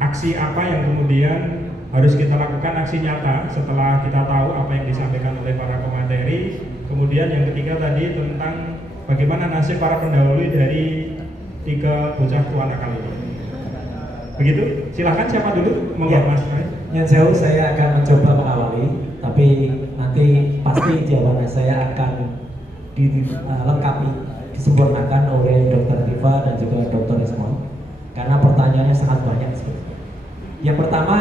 aksi apa yang kemudian harus kita lakukan, aksi nyata setelah kita tahu apa yang disampaikan oleh para pemateri. Kemudian yang ketiga tadi tentang bagaimana nasib para pendahulu dari tiga bocah tua nakal ini. Begitu? Silahkan siapa dulu? Monggo Mas. Yang jauh saya akan mencoba mengawali, tapi nanti pasti jawaban saya akan dilengkapi, disempurnakan oleh Dr. Tifa dan juga Dr. Ismon, karena pertanyaannya sangat banyak sebetulnya. Yang pertama,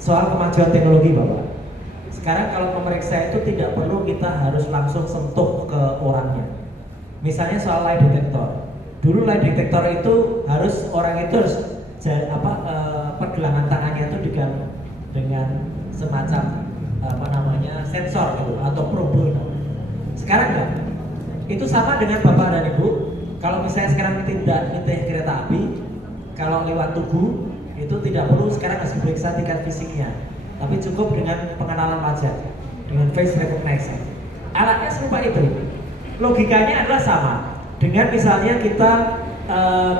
soal kemajuan teknologi Bapak. Sekarang kalau pemeriksa itu tidak perlu kita harus langsung sentuh ke orangnya. Misalnya soal lie detector. Dulu lie detector itu harus orang itu harus pergelangan tangannya itu dengan semacam sensor gitu, atau probe. Sekarang enggak. Itu sama dengan Bapak dan Ibu. Kalau misalnya sekarang tidak nyetir kereta api, kalau lewat tugu itu tidak perlu sekarang harus diperiksa tingkat fisiknya, tapi cukup dengan pengenalan wajah, dengan face recognition. Alatnya serupa itu. Logikanya adalah sama dengan misalnya kita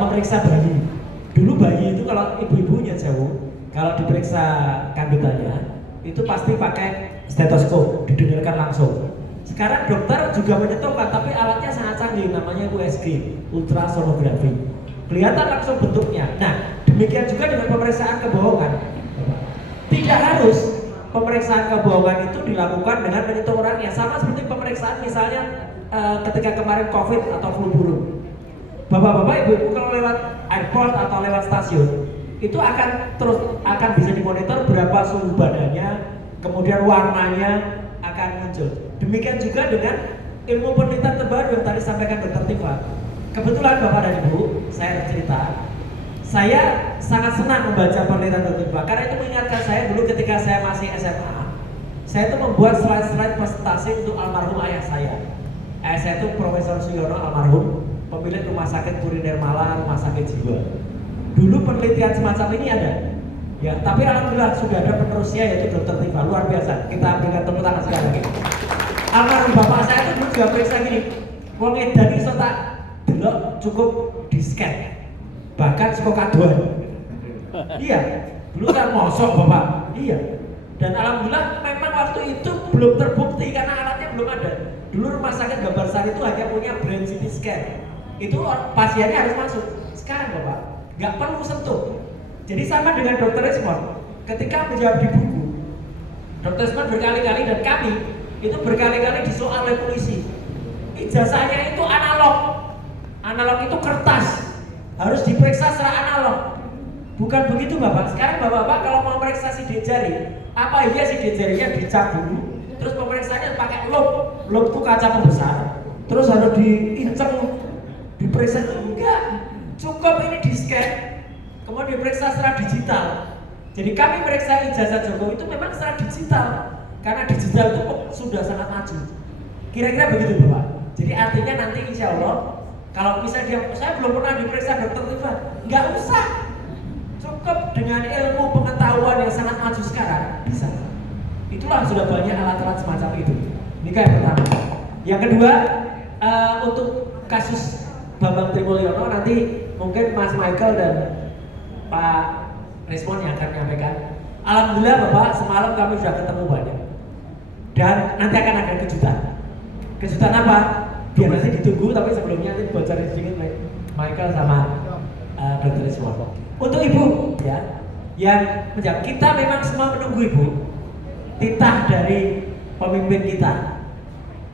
memeriksa bayi. Dulu bayi itu kalau ibu-ibunya jauh, kalau diperiksa kandungannya itu pasti pakai stetoskop, didengarkan langsung. Sekarang dokter juga menyentuhkan, tapi alatnya sangat canggih, namanya USG, ultrasonografi. Kelihatan langsung bentuknya. Nah, demikian juga dengan pemeriksaan kebohongan. Tidak harus pemeriksaan kebohongan itu dilakukan dengan menyentuh orangnya. Sama seperti pemeriksaan misalnya ketika kemarin COVID atau flu burung. Bapak-bapak, ibu-ibu kalau lewat airport atau lewat stasiun itu akan bisa dimonitor berapa suhu badannya, kemudian warnanya akan muncul. Demikian juga dengan ilmu penelitian terbaru yang tadi sampaikan Dr. Tifa. Kebetulan Bapak dan Ibu, saya cerita, Saya sangat senang membaca penelitian Dr. Iva karena itu mengingatkan saya dulu ketika saya masih SMA. Saya itu membuat slide-slide presentasi untuk almarhum ayah saya. Ayah saya itu Profesor Suyono almarhum, pemilik Rumah Sakit Kuliner Malang, Rumah Sakit Jiwa. Dulu penelitian semacam ini ada. Ya, tapi alhamdulillah sudah ada penerusnya yaitu Dr. Iva, luar biasa. Kita berikan tepuk tangan sekali lagi. Almarhum bapak saya itu dulu juga periksa gini. Wong edan iso tak delok cukup di-scan. Bahkan suka kaduan. Iya, dulu kan mosok bapak. Iya. Dan alhamdulillah memang waktu itu belum terbukti karena alatnya belum ada. Dulu Rumah Sakit Gambarsari itu hanya punya brain CT scan. Itu pasiennya harus masuk. Sekarang bapak nggak perlu sentuh. Jadi sama dengan Dr. Ismon. Ketika menjawab di buku, Dr. Ismon berkali-kali dan kami itu berkali-kali disoal oleh polisi. Ijazahnya itu analog. Analog itu kertas. Harus diperiksa secara analog. Bukan begitu bapak. Sekarang bapak-bapak kalau mau periksa sidik jari, apa iya sidik jarinya dicap dulu, terus pemeriksaannya pakai lup. Lup itu kaca pembesar, terus harus diinceng, diperiksa. Enggak, cukup ini di scan, kemudian diperiksa secara digital. Jadi kami periksa ijazah Jokowi itu memang secara digital, karena digital itu sudah sangat maju. Kira-kira begitu bapak. Jadi artinya nanti insya Allah kalau misalnya saya belum pernah diperiksa Dr. Iva, nggak usah. Cukup dengan ilmu pengetahuan yang sangat maju sekarang bisa. Itulah sudah banyak alat-alat semacam itu. Ini yang pertama. Yang kedua, untuk kasus Bambang Trimulyono nanti mungkin Mas Michael dan Pak Rismon yang akan menyampaikan. Alhamdulillah Bapak, semalam kami sudah ketemu banyak. Dan nanti akan ada kejutan. Kejutan apa? Biar nanti ditunggu, tapi sebelumnya nanti bocorin sedikit Michael sama Dr. Rismon. Untuk Ibu ya, yang menjawab, kita memang semua menunggu Ibu titah dari pemimpin kita.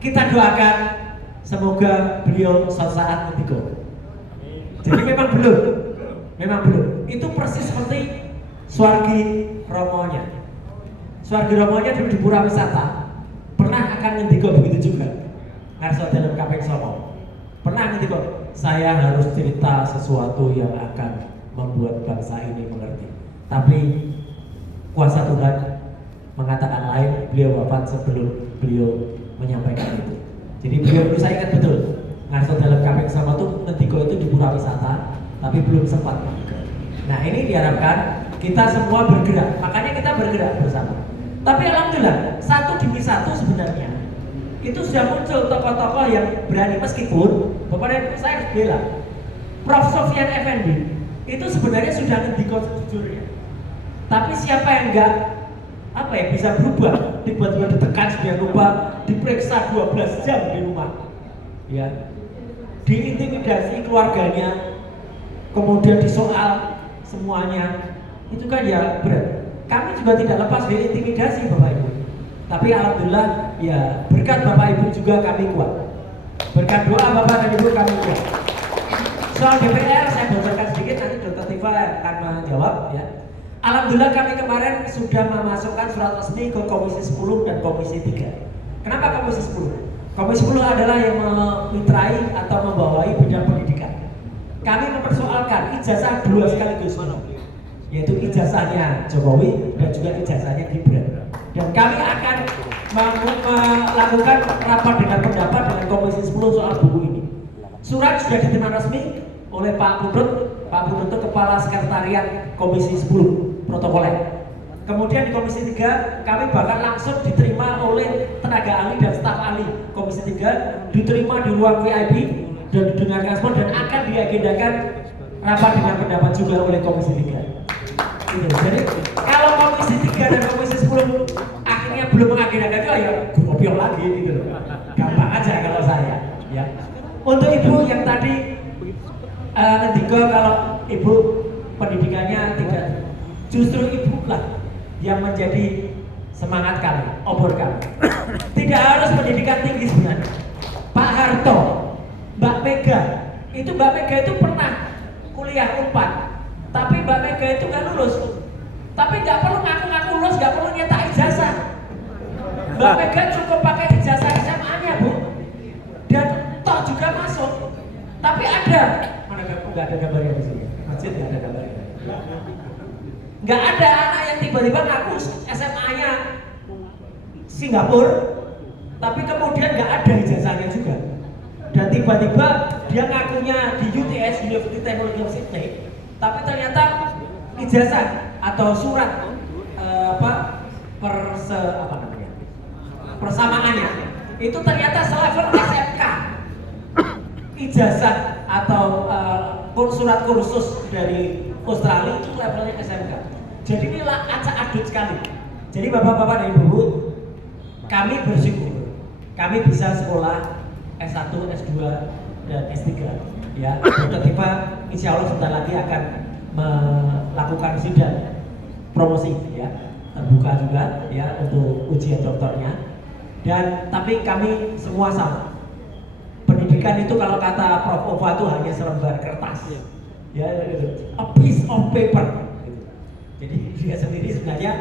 Kita doakan semoga beliau suatu saat mendikung. Jadi memang belum. Itu persis seperti Suwargi Romonya. Suwargi Romonya dulu di Pura Wisata pernah akan mendikung begitu juga. Ngarso dalam Kaping Somo pernah mendikung. Saya harus cerita sesuatu yang akan membuat bangsa ini mengerti. Tapi kuasa Tuhan mengatakan lain, beliau wafat sebelum beliau menyampaikan itu. Jadi beliau saya ingat betul, ngarso dalam Kaping sama itu ngendiko itu di Pura Wisata, tapi belum sempat. Nah ini diharapkan kita semua bergerak, makanya kita bergerak bersama. Tapi alhamdulillah satu demi satu sebenarnya itu sudah muncul tokoh-tokoh yang berani, meskipun Bapak dan Ibu saya harus bela. Prof. Sofyan Effendi itu sebenarnya sudah ngendiko sejujurnya. Tapi siapa yang enggak bisa berubah, tiba-tiba ditekan sebiar rupa, diperiksa 12 jam di rumah, ya, diintimidasi keluarganya, kemudian disoal semuanya, itu kan ya berat. Kami juga tidak lepas dari intimidasi Bapak Ibu. Tapi alhamdulillah ya berkat Bapak Ibu juga kami kuat. Berkat doa Bapak dan Ibu kami kuat. Soal DPR saya bocorkan sedikit, nanti Dr. Tifa akan menjawab ya. Alhamdulillah kami kemarin sudah memasukkan surat resmi ke Komisi 10 dan Komisi 3. Kenapa Komisi 10? Komisi 10 adalah yang memitrai atau membawahi bidang pendidikan. Kami mempersoalkan ijazah dua sekaligus, yaitu ijazahnya Jokowi dan juga ijazahnya Gibran. Dan kami akan melakukan rapat dengan pendapat dengan Komisi 10 soal buku ini. Surat sudah diterima resmi oleh Pak Putut. Pak Putut itu Kepala Sekretariat Komisi 10 protokoler. Kemudian di Komisi 3 kami bahkan langsung diterima oleh tenaga ahli dan staf ahli Komisi 3, diterima di ruang VIP dan didengarkan semua dan akan diagendakan rapat dengan pendapat juga oleh Komisi 3. Jadi kalau Komisi 3 dan Komisi 10 akhirnya belum mengagendakan itu ya gopiok lagi gitu loh. Gampang aja kalau saya ya. Untuk Ibu yang tadi ngendiko kalau Ibu pendidikannya tidak, justru Ibu lah yang menjadi semangat kami, obor kami. Tidak harus pendidikan tinggi sebenarnya. Pak Harto, Mbak Mega itu pernah kuliah Unpad, tapi Mbak Mega itu nggak lulus. Tapi nggak perlu ngaku-ngaku lulus, nggak perlu nyetak ijazah. Mbak Mega cukup pakai ijazah SMA-nya Bu, dan toh juga masuk. Tapi ada mana nggak ada gambarnya di sini. Masjid nggak ada gambarnya. Nggak ada anak yang tiba-tiba ngaku SMA-nya Singapura, tapi kemudian nggak ada ijazahnya juga. Dan tiba-tiba dia ngakunya di UTS, University Technology of Sydney, tapi ternyata ijazah atau surat persamaannya itu ternyata selevel SMK. Ijazah atau surat kursus dari Australia itu levelnya SMK. Jadi inilah acak adut sekali. Jadi bapak-bapak dan ibu-ibu, kami bersyukur kami bisa sekolah S1, S2 dan S3 ya. Dr. Tifa insya Allah sebentar lagi akan melakukan sidang promosi ya, terbuka juga ya untuk ujian doktornya. Dan tapi kami semua sama. Pendidikan itu kalau kata Prof. Ova itu hanya selembar kertas ya, a piece of paper gitu. Jadi dia sendiri sebenarnya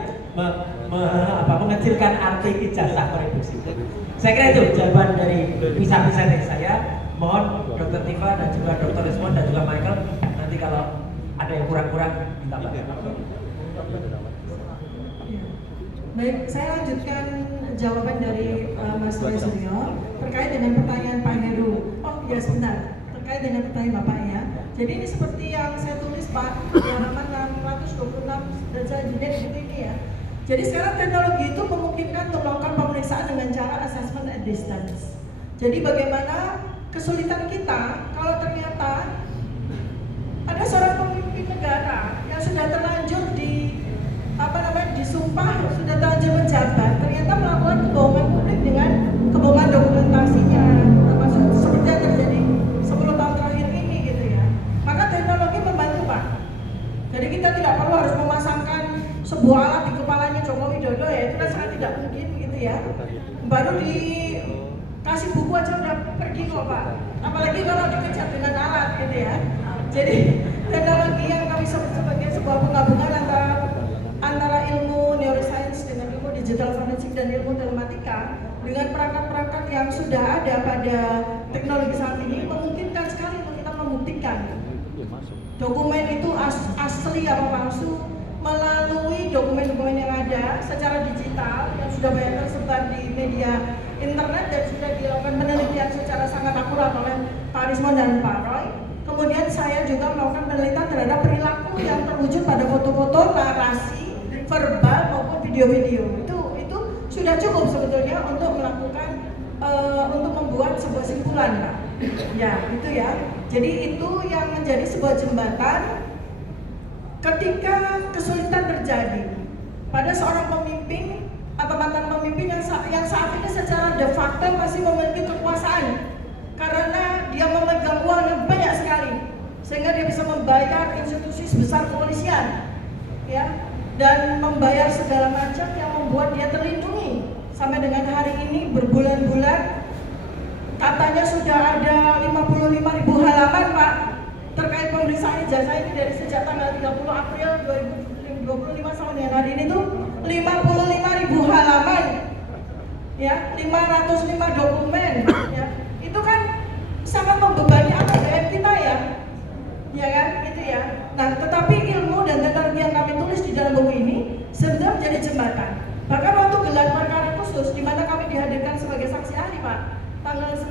mengecilkan arti ijazah mereduksi. Saya kira itu jawaban dari pisah-pisah dari saya. Mohon Dr. Tifa dan juga Dr. Desmond dan juga Michael nanti kalau ada yang kurang-kurang ditambah. Baik, saya lanjutkan jawaban dari Mas Roy Suryo terkait dengan pertanyaan Pak Heru. Oh ya sebentar, terkait dengan pertanyaan Bapak ya. Jadi ini seperti yang saya tulis Pak, di halaman 626 dan selanjutnya di buku ini ya. Jadi sekarang teknologi itu memungkinkan untuk melakukan pemeriksaan dengan cara assessment at distance. Jadi bagaimana kesulitan kita kalau ternyata ada seorang pemimpin negara yang sudah terlanjur disumpah, sudah terlanjur menjabat, ternyata melakukan kebohongan publik dengan kebohongan dokumentasinya, termasuk seperti yang terjadi 10 tahun terakhir ini gitu ya. Maka teknologi membantu Pak. Jadi kita tidak perlu harus memasangkan sebuah alat di kepalanya Joko Widodo ya, itu kan sangat tidak mungkin gitu ya. Baru dikasih buku aja udah pergi kok Pak. Apalagi kalau dikejar dengan alat gitu ya. Jadi teknologi yang kami sebut sebagai sebuah penggabungan antara ilmu neuroscience dengan ilmu digital forensik dan ilmu telematika dengan perangkat-perangkat yang sudah ada pada teknologi saat ini memungkinkan sekali untuk kita membuktikan dokumen itu asli atau palsu melalui dokumen-dokumen yang ada secara digital yang sudah banyak tersebar di media internet dan sudah dilakukan penelitian secara sangat akurat oleh Pak Rismond dan Pak Roy. Kemudian saya juga melakukan penelitian terhadap perilaku yang terwujud pada foto-foto, narasi, verbal maupun video-video. Itu sudah cukup sebetulnya untuk melakukan untuk membuat sebuah simpulan, Pak. Ya, itu ya. Jadi itu yang menjadi sebuah jembatan ketika kesulitan terjadi pada seorang pemimpin atau mantan pemimpin yang saat ini secara de facto masih memiliki kekuasaan karena dia memegang uang yang banyak sekali sehingga dia bisa membayar institusi sebesar kepolisian ya, dan membayar segala macam yang membuat dia terlindungi sampai dengan hari ini berbulan-bulan. Katanya sudah ada 55.000 halaman Pak terkait pemeriksaan ijazah ini dari sejak tanggal 30 April 2025 sampai dengan hari ini tuh 55.000 halaman ya, 505 dokumen ya. Itu kan sangat membebani APBN kita ya kan gitu ya. Nah tetapi ilmu dan teknologi yang kami tulis di dalam buku ini sebenarnya menjadi jembatan. Bahkan waktu gelar perkara khusus di mana kami dihadirkan sebagai saksi ahli Pak tanggal 9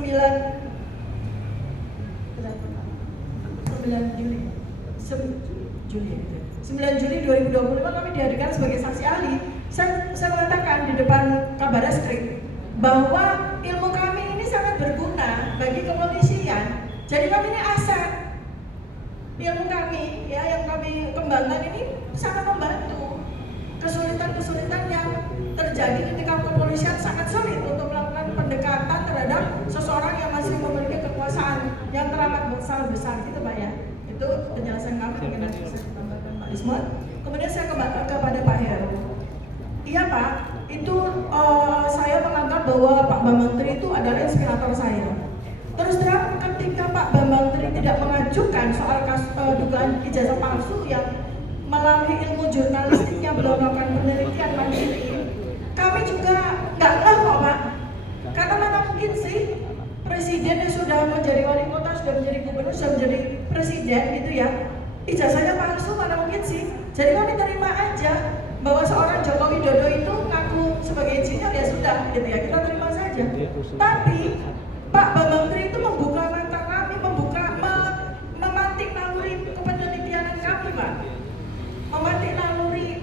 Juli 2025 kami dihadirkan sebagai saksi ahli. Saya mengatakan di depan Kabar Reskrim bahwa ilmu kami ini sangat berguna bagi kepolisian. Jadi kami ini aset. Ilmu kami ya yang kami kembangkan ini sangat membantu. Kesulitan-kesulitan yang terjadi ketika kepolisian sangat sulit untuk melakukan pendekatan terhadap seseorang yang masih memiliki kekuasaan yang teramat sangat besar gitu Pak ya. Itu penjelasan kami, mungkin nanti bisa ditambahkan Pak Ismon. Kemudian saya kembali kepada Pak Heru. Iya Pak, itu saya menganggap bahwa Pak Bambang Tri itu adalah inspirator saya. Terus terang ketika Pak Bambang Tri tidak mengajukan soal dugaan ijazah palsu yang melalui ilmu jurnalistiknya beliau melakukan penelitian mandiri, kami juga nggak ngeh kok Pak. Karena mana mungkin sih presiden yang sudah menjadi wali kota, sudah menjadi gubernur, sudah menjadi presiden gitu ya, ijazahnya palsu, mana mungkin sih. Jadi kami terima aja bahwa seorang Joko Widodo itu ngaku sebagai insinyur, ya sudah gitu ya, kita terima saja. Tapi Pak Bambang Tri itu membuka mata kami, memantik naluri kepenelitianan kami, Pak. Memantik naluri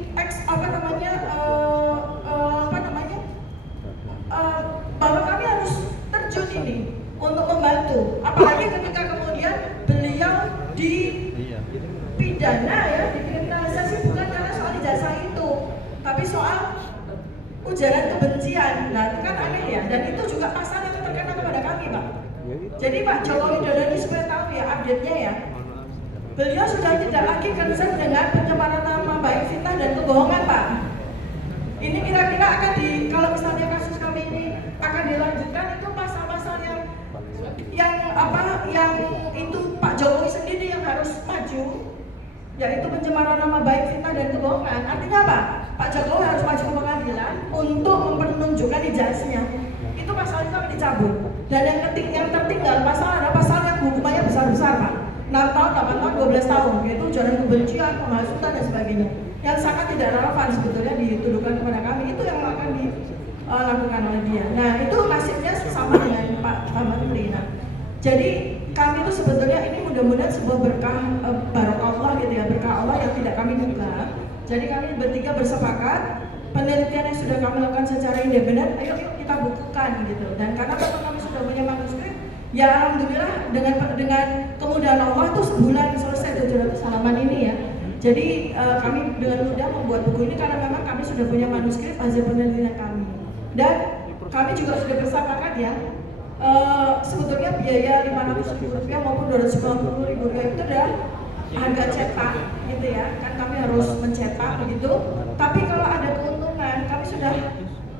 bahwa kami harus terjun ini untuk membantu. Apalagi ketika kemudian beliau dipidana ya, dikriminalisasi bukan karena soal ijazah itu, tapi soal ujaran kebencian. Nah itu kan aneh ya, dan itu juga pasal yang terkena kepada kami, Pak. Jadi Pak Joko Widodo ini supaya tahu ya update-nya ya, beliau sudah tidak lagi concern dengan pencemaran nama baik, fitnah dan kebohongan, Pak. Ini kira-kira akan kalau misalnya kasus kami ini akan dilanjutkan, itu pasal-pasal yang itu Pak Jokowi sendiri yang harus maju, yaitu pencemaran nama baik, fitnah dan kebohongan. Artinya apa? Pak Jokowi harus maju ke pengadilan untuk mempertunjukkan ijazahnya. Itu pasal itu akan dicabut. Dan yang tertinggal ada pasal yang hukumannya besar-besar, Pak. 6 tahun, 8 tahun, 12 tahun, yaitu ujaran kebencian, penghasutan dan sebagainya. Yang sangat tidak relevan sebetulnya dituduhkan kepada kami, itu yang akan dilakukan oleh dia. Nah itu nasibnya sama dengan Pak Menteri. Nah, jadi kami itu sebetulnya ini mudah-mudahan sebuah berkah barokah Allah gitu ya, berkah Allah yang tidak kami duga. Jadi kami bertiga bersepakat penelitian yang sudah kami lakukan secara independen, ayo kita bukukan gitu. Dan karena memang kami sudah punya manuskrip, ya alhamdulillah dengan kemudahan Allah tuh sebulan selesai 700 halaman ini ya. Jadi kami dengan mudah membuat buku ini karena memang kami sudah punya manuskrip hasil penelitian kami. Dan kami juga sudah bersepakat ya, sebetulnya biaya Rp500.000 maupun Rp250.000 itu adalah harga cetak gitu ya, kan kami harus mencetak begitu. Tapi kalau ada keuntungan, kami sudah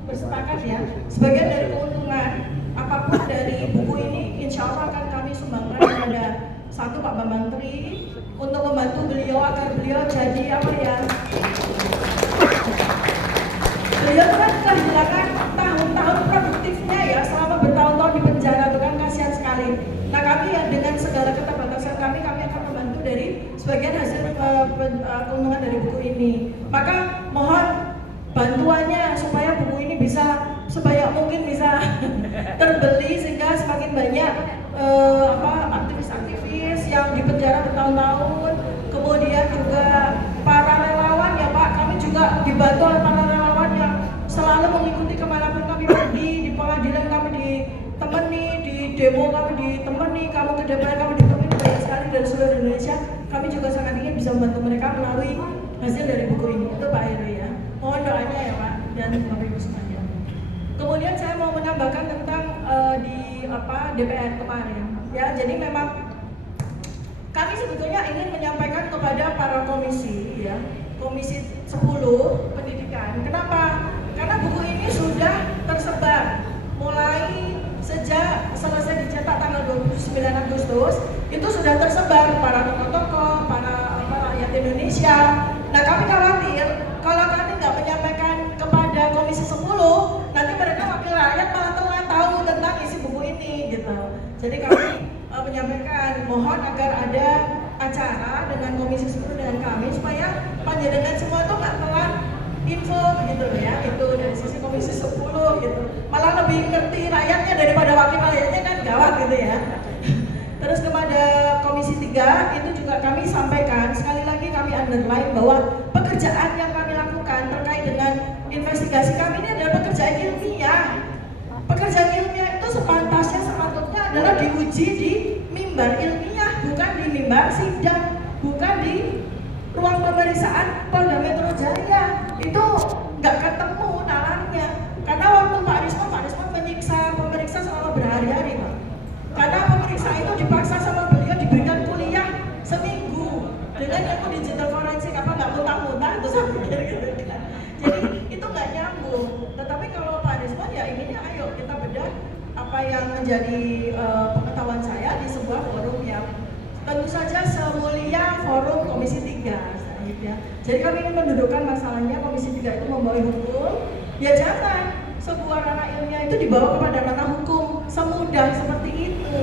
bersepakat ya, sebagian dari keuntungan apapun dari buku ini insya Allah akan kami sumbangkan kepada satu Pak Bambang Tri untuk membantu beliau agar beliau jadi apa ya, beliau kan kehilangan tahun-tahun produktifnya ya selama bertahun-tahun di penjara, itu kan kasihan sekali. Nah kami ya dengan segala keterbatasan kami akan membantu dari sebagian hasil keuntungan dari buku ini. Maka mohon bantuannya supaya buku ini bisa supaya mungkin bisa terbeli sehingga semakin banyak aktivis-aktivis yang di penjara bertahun-tahun, kemudian juga para relawan ya Pak, kami juga dibantu oleh para relawan yang selalu mengikuti kemanapun kami pergi, di pengadilan kami ditemani, di demo kami ditemani, kamu ke DPR kami ditemani, banyak sekali dari seluruh Indonesia. Kami juga sangat ingin bisa membantu mereka melalui hasil dari buku ini. Itu Pak Heru ya, mohon doanya ya Pak dan Bapak Ibu semuanya. Kemudian saya mau menambahkan tentang DPR kemarin ya, jadi memang kami sebetulnya ingin menyampaikan kepada para komisi ya, komisi 10 pendidikan. Kenapa? Karena buku ini sudah tersebar mulai sejak selesai dicetak tanggal 29 Agustus, itu sudah tersebar para tokoh-tokoh, para rakyat Indonesia. Nah kami khawatir kalau kami nggak menyampaikan kepada komisi 10, nanti mereka wakil rakyat malah telah tahu tentang isi buku ini gitu. Jadi kami menyampaikan mohon agar ada acara dengan komisi 10 dengan kami supaya panjenengan semua tuh nggak telat info gitu ya, itu dari sisi komisi 10 gitu, malah lebih ngerti rakyatnya daripada wakil rakyatnya, kan gawat gitu ya. Terus kepada komisi 3 itu juga kami sampaikan, sekali lagi kami underline bahwa pekerjaan yang kami lakukan terkait dengan investigasi kami ini adalah pekerjaan ilmiah. Pekerjaan ilmiah itu sepantasnya sepatutnya adalah diuji di mimbar ilmiah, bukan di mimbar sidang, bukan di ruang pemeriksaan Polda Metro Jaya. Itu nggak ketemu nalarnya, karena waktu Pak Risma pemeriksa selama berhari-hari Pak. Karena pemeriksa itu dipaksa sama beliau diberikan kuliah seminggu dengan ilmu digital forensik, apa nggak muntah-muntah itu saya pikir gitu kan. Jadi itu nggak nyambung. Tetapi kalau Pak Risma ya inginnya ayo kita bedah apa yang menjadi pengetahuan saya di sebuah forum yang tentu saja semulia forum Komisi 3. Ya. Jadi kami ingin mendudukkan masalahnya Komisi 3 itu membawa hukum. Ya jangan sebuah ranah ilmiah itu dibawa kepada ranah hukum. semudah seperti itu.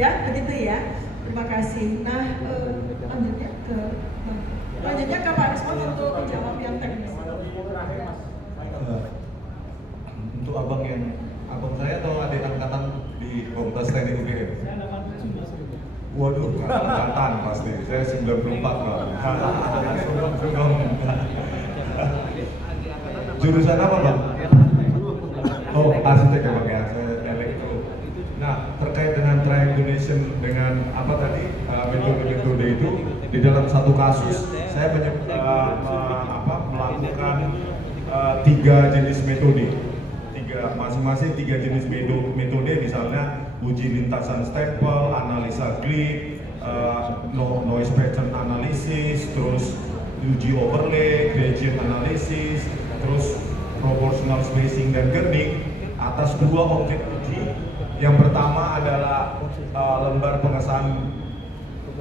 Ya, begitu ya. Terima kasih. Nah, lanjutnya ke Pak Rismon untuk menjawab yang teknis. Untuk abang saya atau adik angkatan di Komunitas Teknik UGM? Waduh, angkatan pasti. Saya 94 Bang. Jurusan apa Bang? Oh, arsitek ya Bang ya, saya elektro. Nah, terkait dengan triangulation dengan apa tadi metode-metode itu, di dalam satu kasus saya melakukan 3 jenis metode. Masing-masing 3 jenis metode, misalnya uji lintasan stempel, analisa glip, noise pattern analysis, terus uji overlay, gradient analysis, terus proportional spacing dan kerning atas 2 objek uji. Yang pertama adalah lembar pengesahan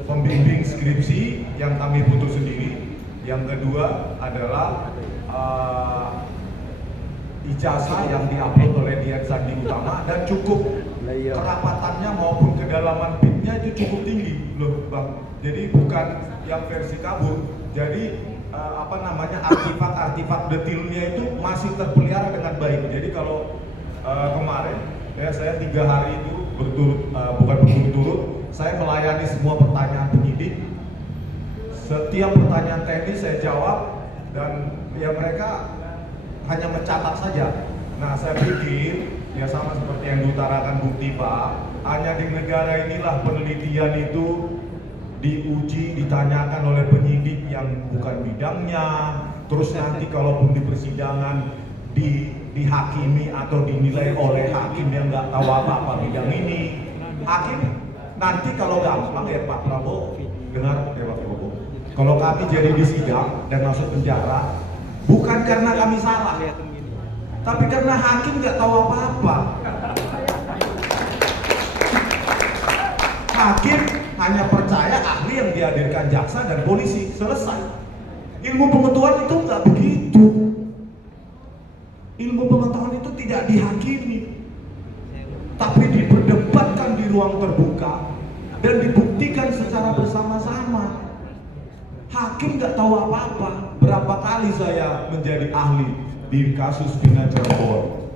pembimbing skripsi yang kami butuh sendiri. Yang kedua adalah ijazah yang diupload oleh Dian Sandi Utama dan cukup kerapatannya maupun kedalaman bitnya itu cukup tinggi loh Bang. Jadi bukan yang versi kabur. Jadi artifak-artifak detailnya itu masih terpelihara dengan baik. Jadi kalau kemarin ya saya 3 hari itu berturut-turut saya melayani semua pertanyaan penyidik. Setiap pertanyaan teknis saya jawab dan ya mereka hanya mencatat saja. Nah, saya pikir ya sama seperti yang diutarakan Bung Tifa, hanya di negara inilah penelitian itu diuji, ditanyakan oleh penyidik yang bukan bidangnya, terus nanti kalaupun di persidangan dihakimi atau dinilai oleh hakim yang nggak tahu apa-apa bidang ini. Hakim nanti kalau gampang ya Pak Prabowo, dengar ya Pak Prabowo, kalau kami jadi disidang dan masuk penjara, bukan karena kami salah, tapi karena hakim nggak tahu apa-apa. Hakim hanya percaya ahli yang dihadirkan jaksa dan polisi, selesai. Ilmu pengetahuan itu nggak begitu. Ilmu pengetahuan itu tidak dihakimi, tapi diperdebatkan di ruang terbuka dan dibuktikan secara bersama-sama. Hakim nggak tahu apa-apa. Berapa kali saya menjadi ahli di kasus Vina Cirebon,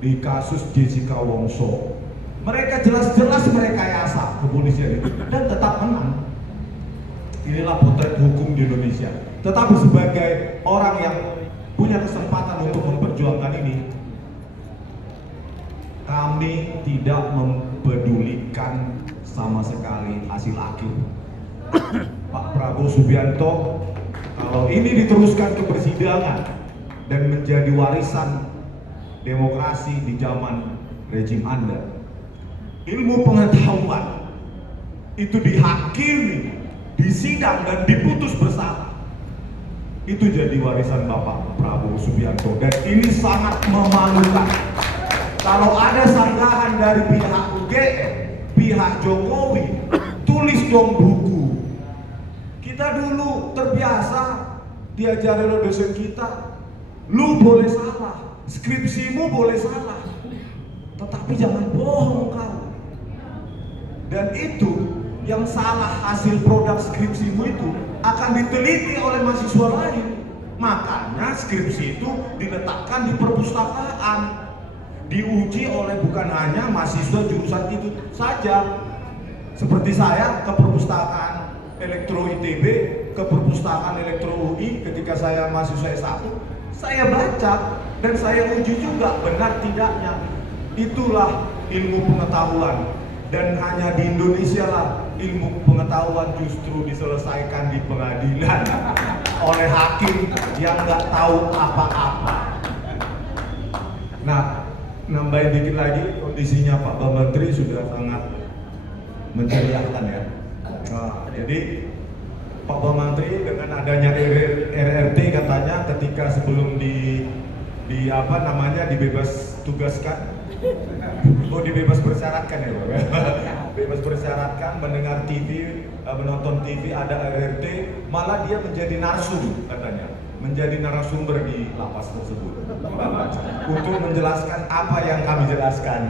di kasus Jessica Wongso. Mereka jelas-jelas merekayasa kepolisian itu dan tetap menang. Inilah potret hukum di Indonesia. Tetapi sebagai orang yang punya kesempatan untuk memperjuangkan ini, kami tidak mempedulikan sama sekali hasil akhir. Pak Prabowo Subianto, kalau ini diteruskan ke persidangan dan menjadi warisan demokrasi di zaman rejim Anda, ilmu pengetahuan itu dihakimi, disidang dan diputus bersalah, itu jadi warisan Bapak Prabowo Subianto dan ini sangat memalukan. Kalau ada sanggahan dari pihak UGM, pihak Jokowi, tulis dong buku. Kita dulu terbiasa diajari oleh dosen kita, lu boleh salah, skripsimu boleh salah, tetapi jangan bohong kau. Dan itu yang salah hasil produk skripsimu itu akan diteliti oleh mahasiswa lain. Makanya skripsi itu diletakkan di perpustakaan, diuji oleh bukan hanya mahasiswa jurusan itu saja. Seperti saya ke perpustakaan Elektro ITB, ke perpustakaan Elektro UI ketika saya mahasiswa S1, saya baca dan saya uji juga benar tidaknya. Itulah ilmu pengetahuan. Dan hanya di Indonesia lah ilmu pengetahuan justru diselesaikan di pengadilan oleh hakim yang nggak tahu apa-apa. Nah, nambahin dikit lagi, kondisinya Pak Menteri sudah sangat menceriakan ya. Nah, jadi Pak Menteri dengan adanya RRT katanya ketika sebelum dibebas tugaskan, dibebas bersyaratkan ya Pak. Bebas bersyaratkan, mendengar TV, menonton TV ada RRT, malah dia menjadi narsum katanya, menjadi narasumber di lapas tersebut untuk menjelaskan apa yang kami jelaskan.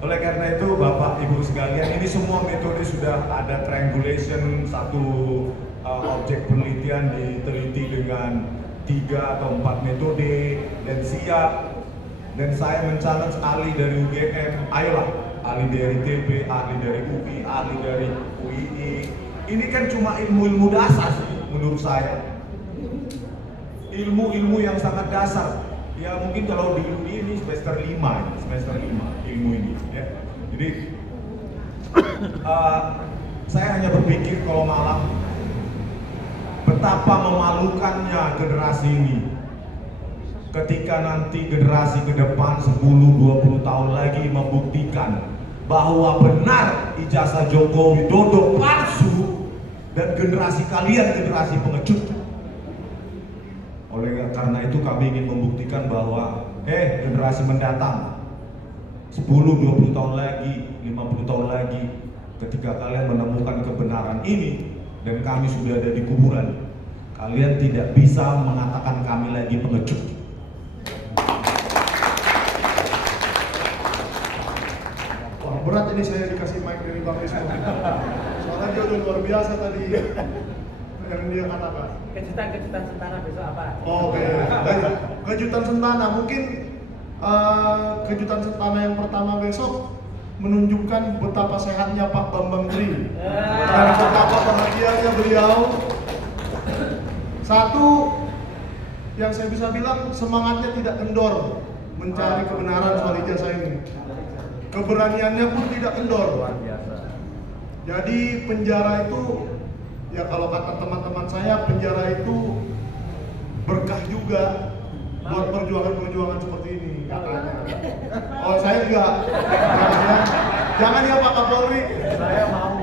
Oleh karena itu Bapak Ibu sekalian, ini semua metode sudah ada triangulation, satu objek penelitian diteliti dengan 3 atau 4 metode dan siap. Dan saya men-challenge ahli dari UGM, ayolah, ahli dari TB, ahli dari UI, ahli dari UII. Ini kan cuma ilmu-ilmu dasar sih menurut saya. Ilmu-ilmu yang sangat dasar. Ya mungkin kalau di UI ini semester 5 ilmu ini ya. Jadi saya hanya berpikir kalau malam betapa memalukannya generasi ini ketika nanti generasi ke depan 10-20 tahun lagi membuktikan bahwa benar ijazah Joko Widodo palsu dan generasi kalian generasi pengecut. Oleh karena itu kami ingin membuktikan bahwa generasi mendatang 10-20 tahun lagi, 50 tahun lagi ketika kalian menemukan kebenaran ini dan kami sudah ada di kuburan, kalian tidak bisa mengatakan kami lagi pengecut. Wah, berat ini saya dikasih mic dari Bang Rizko. Soalnya dia udah luar biasa tadi yang dia katakan. Kejutan Sentana besok apa? Oke. Baik. Kejutan Sentana mungkin kejutan Sentana yang pertama besok menunjukkan betapa sehatnya Pak Bambang Tri dan betapa bahagianya beliau. Satu yang saya bisa bilang, semangatnya tidak kendor mencari kebenaran soal ijazah ini. Keberaniannya pun tidak kendor. Jadi penjara itu, ya kalau kata teman-teman saya, penjara itu berkah juga buat perjuangan-perjuangan seperti ini katanya. Oh saya enggak. Jangan ya Pak Kapolri. Saya mau.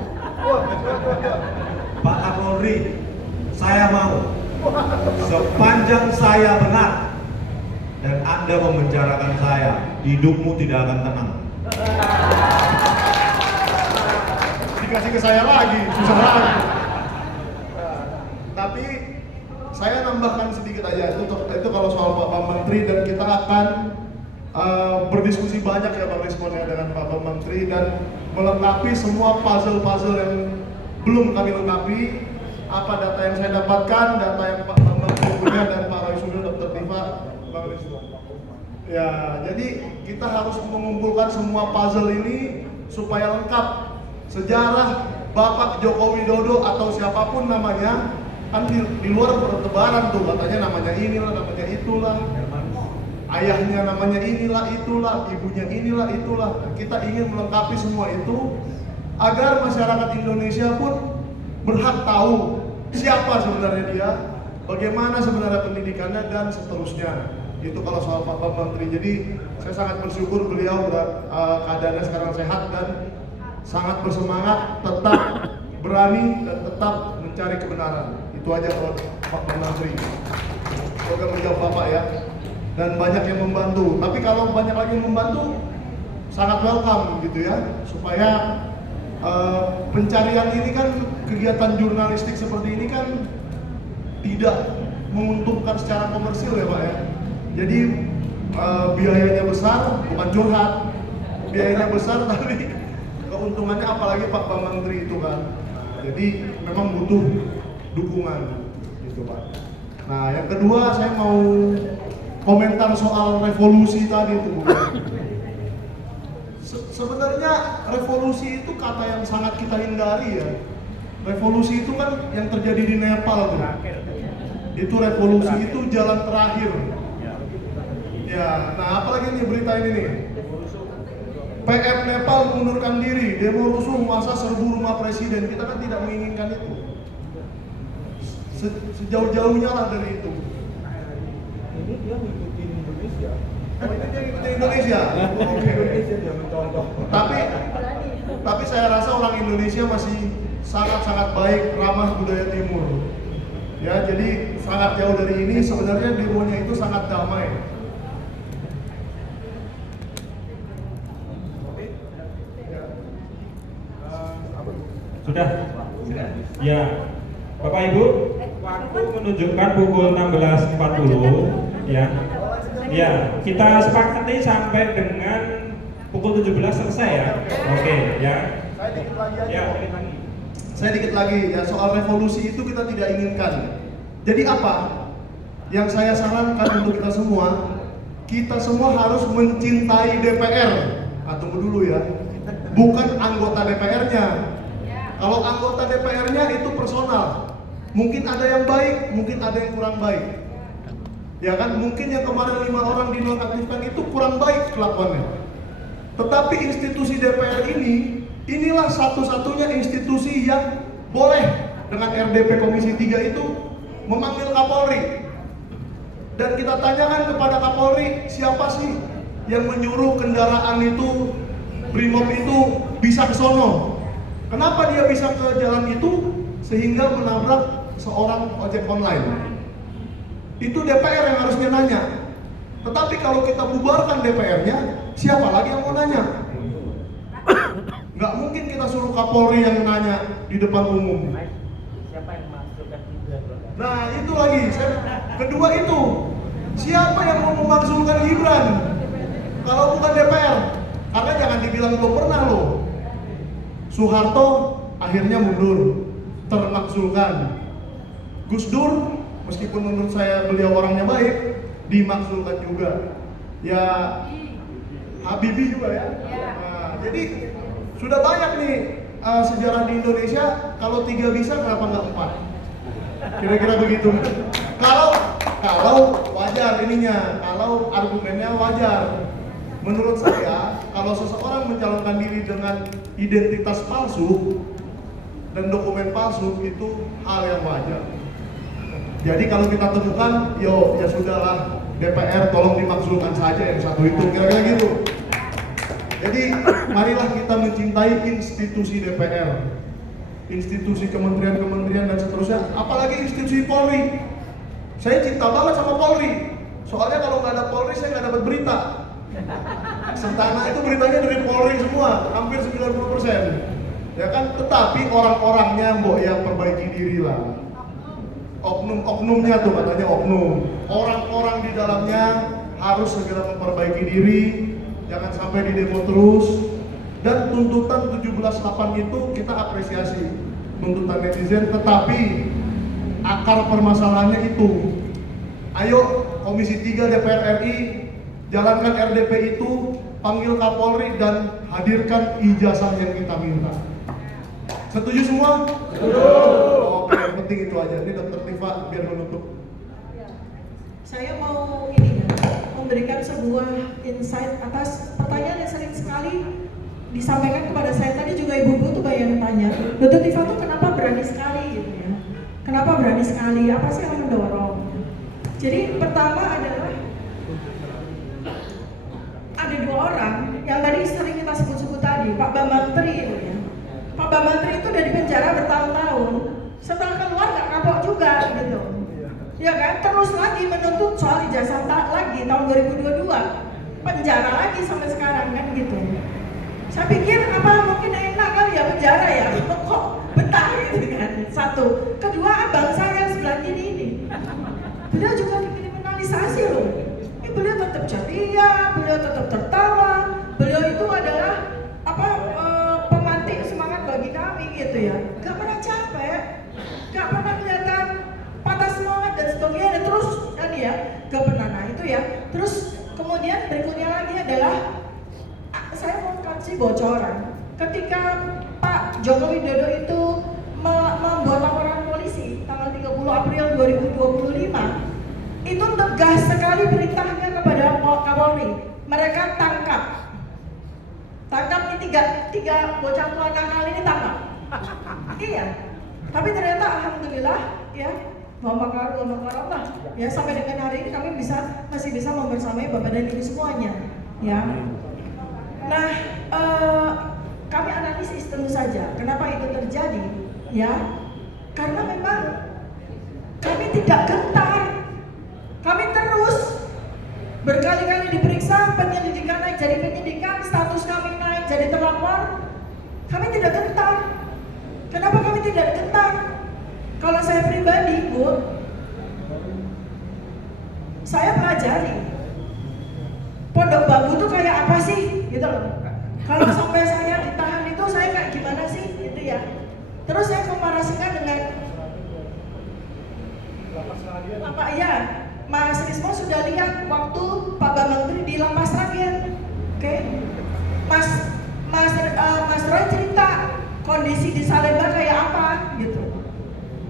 Pak Kapolri, saya mau. Sepanjang saya benar dan Anda memenjarakan saya, hidupmu tidak akan tenang. Dikasih ke saya lagi, susah lagi. Tapi saya nambahkan sedikit aja itu kalau soal Pak Bambang Tri, dan kita akan berdiskusi banyak ya Pak Responnya dengan Pak Bambang Tri dan melengkapi semua puzzle-puzzle yang belum kami lengkapi. Apa data yang saya dapatkan, data yang Pak Bambang Tri punya dan Pak Roy Suryo, Dr. Tifa, Bang Rizko. Ya, jadi kita harus mengumpulkan semua puzzle ini supaya lengkap. Sejarah Bapak Joko Widodo atau siapapun namanya, kan di luar bertebaran tuh, katanya namanya inilah, namanya itulah, ayahnya namanya inilah, itulah, ibunya inilah, itulah. Kita ingin melengkapi semua itu agar masyarakat Indonesia pun berhak tahu siapa sebenarnya dia, bagaimana sebenarnya pendidikannya dan seterusnya. Itu kalau soal Pak Bambang Tri. Jadi saya sangat bersyukur beliau keadaannya sekarang sehat dan sangat bersemangat, tetap berani dan tetap mencari kebenaran. Itu aja kalau Pak Bambang Tri. Semoga menjawab Bapak ya. Dan banyak yang membantu. Tapi kalau banyak lagi yang membantu, sangat welcome gitu ya. Supaya pencarian ini kan, kegiatan jurnalistik seperti ini kan tidak menguntungkan secara komersil ya Pak ya. Jadi biayanya besar, bukan curhat. Biayanya besar tapi keuntungannya apalagi Pak Bambang Tri itu kan. Jadi memang butuh dukungan gitu Pak. Nah yang kedua saya mau komentar soal revolusi tadi itu. Sebenarnya revolusi itu kata yang sangat kita hindari ya. Revolusi itu kan yang terjadi di Nepal tuh. Itu revolusi itu jalan terakhir. Ya, nah apalagi nih berita ini nih. PM Nepal mengundurkan diri, demo rusuh masa serbu rumah presiden. Kita kan tidak menginginkan itu. Sejauh-jauhnya lah dari itu. Ini dia ngikutin Indonesia. Oh itu dia ngikutin Indonesia? Oke. Indonesia dia mencontoh. Tapi saya rasa orang Indonesia masih sangat-sangat baik, ramah budaya timur. Ya, jadi sangat jauh dari ini. Sebenarnya demonya itu sangat damai. Sudah? Ya, Bapak Ibu, waktu menunjukkan pukul 16.40 ya. Ya, kita sepakati sampai dengan pukul 17 selesai ya. Oke, ya. Saya dikit lagi aja. Ya, Saya dikit lagi ya, soal revolusi itu kita tidak inginkan. Jadi apa? Yang saya sarankan untuk kita semua harus mencintai DPR. Tunggu dulu ya. Bukan anggota DPR-nya. Kalau anggota DPR-nya itu personal. Mungkin ada yang baik, mungkin ada yang kurang baik. Ya kan? Mungkin yang kemarin 5 orang dinonaktifkan itu kurang baik kelakuannya. Tetapi institusi DPR inilah satu-satunya institusi yang boleh dengan RDP Komisi 3 itu memanggil Kapolri. Dan kita tanyakan kepada Kapolri, siapa sih yang menyuruh kendaraan itu, Brimob itu bisa ke sono? Kenapa dia bisa ke jalan itu sehingga menabrak seorang ojek online? Itu DPR yang harusnya nanya. Tetapi kalau kita bubarkan DPR-nya, siapa lagi yang mau nanya? Nggak mungkin kita suruh Kapolri yang nanya di depan umum. Nah itu lagi, kedua itu, siapa yang mau memakzulkan Gibran? Kalau bukan DPR, karena jangan dibilang belum pernah loh. Soeharto akhirnya mundur, termakzulkan. Gus Dur, meskipun menurut saya beliau orangnya baik, dimakzulkan juga. Ya, Habibie juga ya. Nah, jadi sudah banyak nih sejarah di Indonesia. Kalau 3 bisa, kenapa nggak 4? Kira-kira begitu. Kalau wajar ininya, kalau argumennya wajar. Menurut saya, kalau seseorang mencalonkan diri dengan identitas palsu dan dokumen palsu itu hal yang wajar. Jadi kalau kita temukan, ya sudahlah, DPR tolong dimakzulkan saja yang satu itu, kira-kira gitu. Jadi marilah kita mencintai institusi DPR, institusi kementerian-kementerian dan seterusnya, apalagi institusi Polri. Saya cinta banget sama Polri, soalnya kalau nggak ada Polri saya nggak dapat berita. Sentana itu beritanya dari Polri semua, hampir 90%. Ya kan, tetapi orang-orangnya mbok yang perbaiki diri lah. Oknum-oknumnya tuh katanya oknum. Orang-orang di dalamnya harus segera memperbaiki diri, jangan sampai di demo terus. Dan tuntutan 17.8 itu kita apresiasi, tuntutan netizen, tetapi akar permasalahannya itu. Ayo Komisi 3 DPR RI, jalankan RDP itu, panggil Kapolri dan hadirkan ijazah yang kita minta. Setuju semua? Setuju. Oke, yang penting itu aja. Ini Dr. Tifa biar menutup. Saya mau memberikan sebuah insight atas pertanyaan yang sering sekali disampaikan kepada saya. Tadi juga ibu-ibu tuh banyak tanya, Dr. Tifa tuh kenapa berani sekali gitu ya? Kenapa berani sekali? Apa sih yang mendorong? Jadi pertama adalah ada 2 orang yang tadi sering kita sebut-sebut tadi, Pak Bambang Tri itu ya. Pak Bambang Tri itu udah di penjara bertahun-tahun, setelah keluar nggak kapok juga gitu. Ya kan, terus lagi menuntut soal ijazah lagi tahun 2022, penjara lagi sampai sekarang kan gitu. Saya pikir apa mungkin enak kali ya penjara ya, kok betah gitu kan. Satu, kedua abang saya sebelah kiri ini, beliau juga dikriminalisasi loh. Beliau tetap ceria, beliau tetap tertawa, beliau itu adalah pemantik semangat bagi kami gitu ya. Gak pernah capek, gak pernah kelihatan patah semangat dan sebagainya. Terus tadi ya, gak pernah. Nah itu ya. Terus kemudian berikutnya lagi adalah saya mau kasih bocoran. Ketika Pak Joko Widodo itu membuat laporan polisi tanggal 30 April 2025, itu tegas sekali perintahnya kepada Kapolri. Mereka tangkap nih tiga bocah tua nakal ini tangkap. Iya. Tapi ternyata alhamdulillah ya, Allah ya, sampai dengan hari ini kami masih bisa membersamai Bapak dan Ibu semuanya ya. Nah, kami analisis tentu saja kenapa itu terjadi ya, karena memang kami tidak gentar. Kami terus berkali-kali diperiksa, penyelidikan naik jadi penyidikan, status kami naik jadi terlapor. Kami tidak gentar. Kenapa kami tidak gentar? Kalau saya pribadi, Bu, saya pelajari Pondok Bambu itu kayak apa sih, gitu loh. Kalau sampai saya ditahan itu saya kayak gimana sih, gitu ya. Terus saya komparasikan dengan apa ya, Mas Rismo sudah lihat waktu Pak Bambang Tri di Lapas Rakyat, oke? Mas Roy cerita kondisi di Salemba kayak apa, gitu.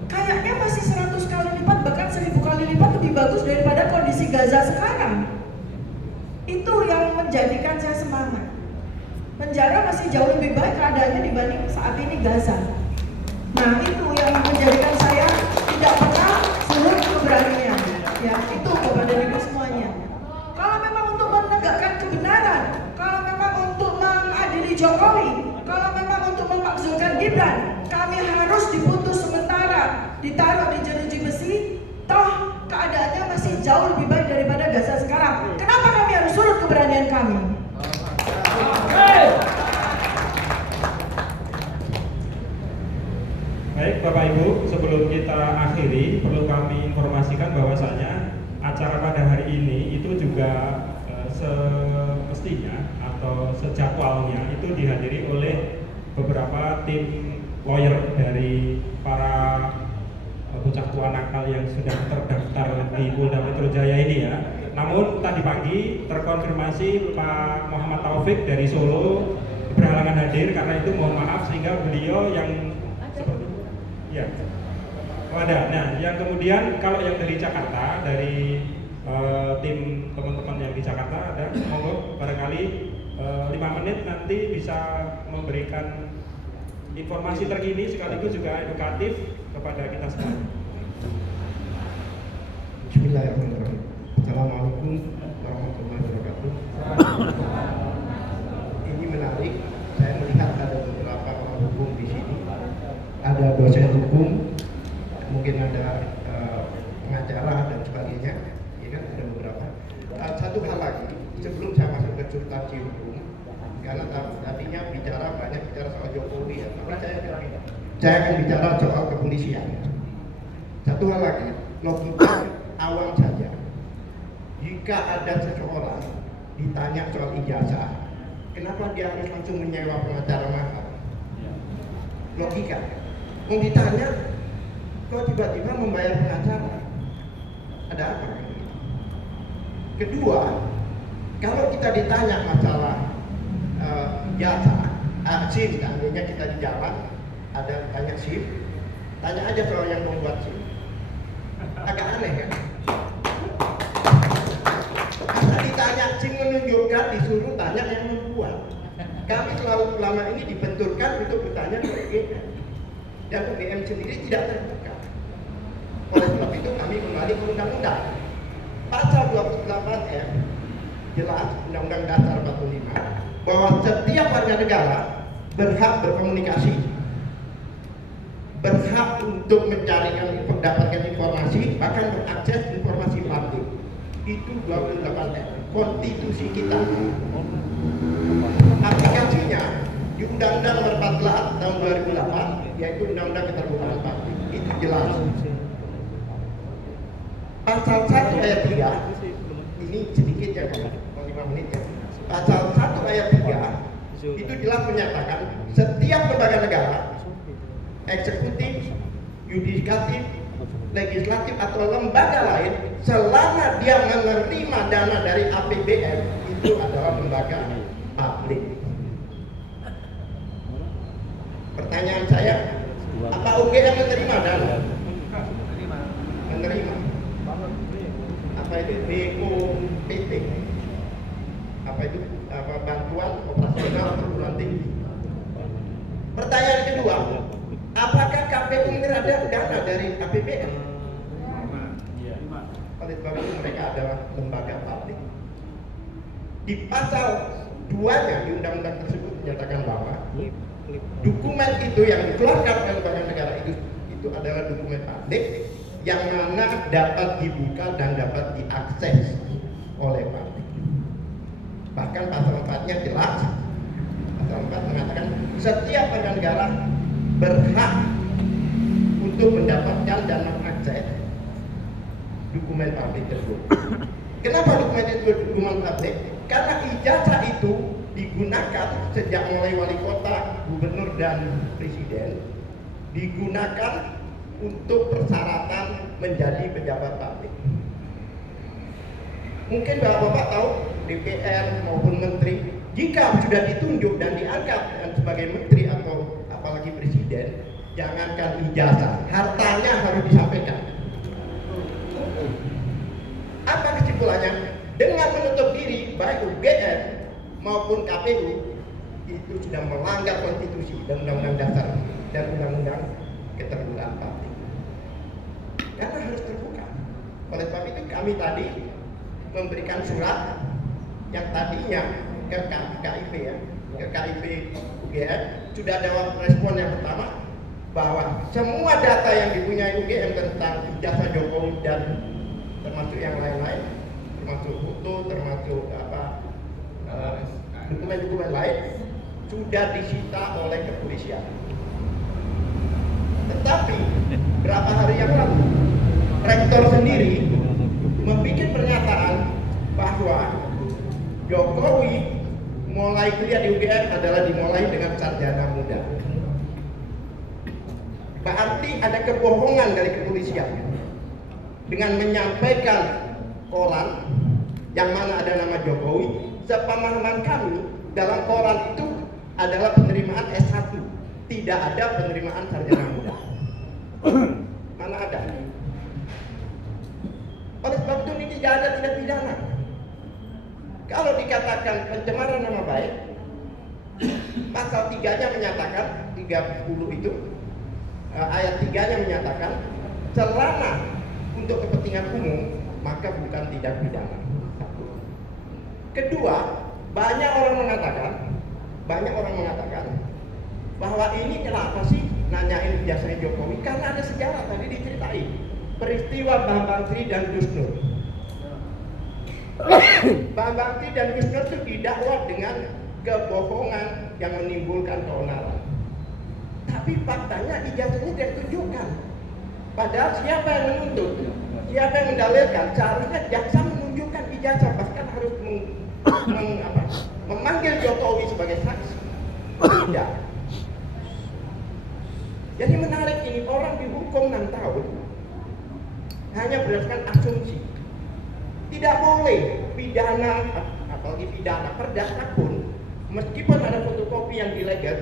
Kayaknya masih 100 kali lipat, bahkan 1000 kali lipat lebih bagus daripada kondisi Gaza sekarang. Itu yang menjadikan saya semangat. Penjara masih jauh lebih baik keadaannya dibanding saat ini Gaza. Nah, itu yang menjadikan saya tidak pernah surut keberanian. Ya, itu Bapak dan Ibu semuanya. Kalau memang untuk menegakkan kebenaran, kalau memang untuk mengadili Jokowi, kalau memang untuk memakzulkan Gibran, kami harus diputus sementara, ditaruh di jeruji besi. Toh keadaannya masih jauh lebih baik daripada Gaza sekarang. Kenapa kami harus surut keberanian kami? Baik Bapak Ibu, sebelum kita akhiri, perlu kami informasikan bahwasanya acara pada hari ini itu juga semestinya atau sejadwalnya itu dihadiri oleh beberapa tim lawyer dari para bocah tua nakal yang sudah terdaftar di Polda Metro Jaya ini ya. Namun tadi pagi terkonfirmasi Pak Muhammad Taufik dari Solo berhalangan hadir, karena itu mohon maaf, sehingga beliau yang ya, ada. Nah, yang kemudian kalau yang dari Jakarta, dari tim teman-teman yang di Jakarta ada, monggo barangkali 5 menit nanti bisa memberikan informasi terkini sekaligus juga edukatif kepada kita semua. Bismillahirrahmanirrahim. Assalamualaikum warahmatullahi wabarakatuh. Ini menarik. Saya melihat ada beberapa orang hukum di sini. Ada dosen hukum, mungkin ada pengacara dan sebagainya. Ya kan, ada beberapa. Satu hal lagi, sebelum saya masuk ke substansi hukum, karena tadinya banyak bicara soal Jokowi ya, maka saya akan bicara soal kepolisian. Satu hal lagi, logika awam saja. Jika ada seseorang ditanya soal ijazah, kenapa dia harus langsung menyewa pengacara mahal? Logika. Mau ditanya, kok tiba-tiba membayar pengacara? Ada apa? Kedua, kalau kita ditanya masalah jasa, SIM, seandainya kita di jalan, ada tanya SIM, tanya aja soal yang membuat SIM. Agak aneh kan? Masa ditanya SIM menunjukkan, disuruh tanya yang membuat. Kami selalu selama ini dibenturkan untuk bertanya ke UGM, dan UGM sendiri tidak terbuka. Oleh sebab itu kami kembali ke undang-undang. Pasal 28F jelas, Undang-Undang Dasar 45, bahwa setiap warga negara berhak berkomunikasi, berhak untuk mendapatkan informasi, bahkan mengakses informasi publik. Itu 28F, konstitusi kita. Aplikasinya di Undang-Undang Nomor 14 tahun 2008, yaitu Undang-Undang Keterbukaan Publik. Itu jelas. Pasal 1 ayat 3, ini sedikit ya, 5 menit ya. Pasal 1 ayat 3 itu jelas menyatakan setiap lembaga negara, eksekutif, yudikatif, legislatif atau lembaga lain, selama dia menerima dana dari APBN, itu adalah lembaga publik. Pertanyaan saya, apa UGM menerima dana? Menerima. Apa itu BOPT? Apa itu? Bantuan operasional perguruan tinggi. Pertanyaan kedua, apakah KPU menerima dana dari APBN? Oleh sebab itu mereka adalah lembaga publik. Di pasal 2-nya di undang-undang tersebut menyatakan bahwa dokumen itu yang dikeluarkan oleh lembaga negara itu adalah dokumen publik yang mana dapat dibuka dan dapat diakses oleh publik. Bahkan pasal 4-nya jelas. Pasal 4 mengatakan setiap warga negara berhak untuk mendapatkan dan mengakses dokumen publik tersebut. Kenapa dokumen itu dokumen publik? Karena ijazah itu digunakan sejak mulai wali kota, gubernur, dan presiden, digunakan untuk persyaratan menjadi pejabat publik. Mungkin Bapak tahu DPR maupun menteri, jika sudah ditunjuk dan diangkat sebagai menteri atau apalagi presiden, jangankan ijazah, hartanya harus disampaikan. Apa kesimpulannya? Dengan menutup diri baik UGM maupun KPU itu sudah melanggar konstitusi dan undang-undang dasar dan undang-undang keterbukaan publik. Karena harus terbuka. Oleh sebab itu kami tadi memberikan surat yang tadinya ke KIP ya, ke KIP UGM sudah ada respon yang pertama bahwa semua data yang dipunyai UGM tentang ijazah Jokowi dan termasuk yang lain-lain, termasuk foto, termasuk dokumen-dokumen lain sudah disita oleh kepolisian. Tetapi berapa hari yang lalu rektor sendiri membuat pernyataan bahwa Jokowi mulai kuliah di UGM adalah dimulai dengan sarjana muda. Berarti ada kebohongan dari kepolisian dengan menyampaikan koran yang mana ada nama Jokowi. Sepemahaman kami dalam koran itu adalah penerimaan S1, tidak ada penerimaan sarjana muda. Mana ada? Oleh sebab itu ini tidak ada tindak pidana. Kalau dikatakan pencemaran nama baik, pasal 3-nya menyatakan, 30 itu ayat 3-nya menyatakan selama untuk kepentingan umum maka bukan tindak pidana. Kedua, banyak orang mengatakan bahwa ini kenapa sih nanyain ijazah Jokowi? Karena ada sejarah tadi diceritain peristiwa Bambang Tri dan Gus Nur. Bambang Tri dan Gus Nur itu didakwa dengan kebohongan yang menimbulkan keonaran. Tapi faktanya ijazahnya tidak ditunjukkan. Padahal siapa yang menuntut? Siapa yang mendalilkan? Seharusnya jaksa menunjukkan ijazah, bahkan harus memanggil Jokowi sebagai saksi. Tidak. Jadi menarik ini, orang dihukum 6 tahun hanya berdasarkan asumsi. Tidak boleh pidana, apalagi pidana perdata pun, meskipun ada fotokopi yang ilegal,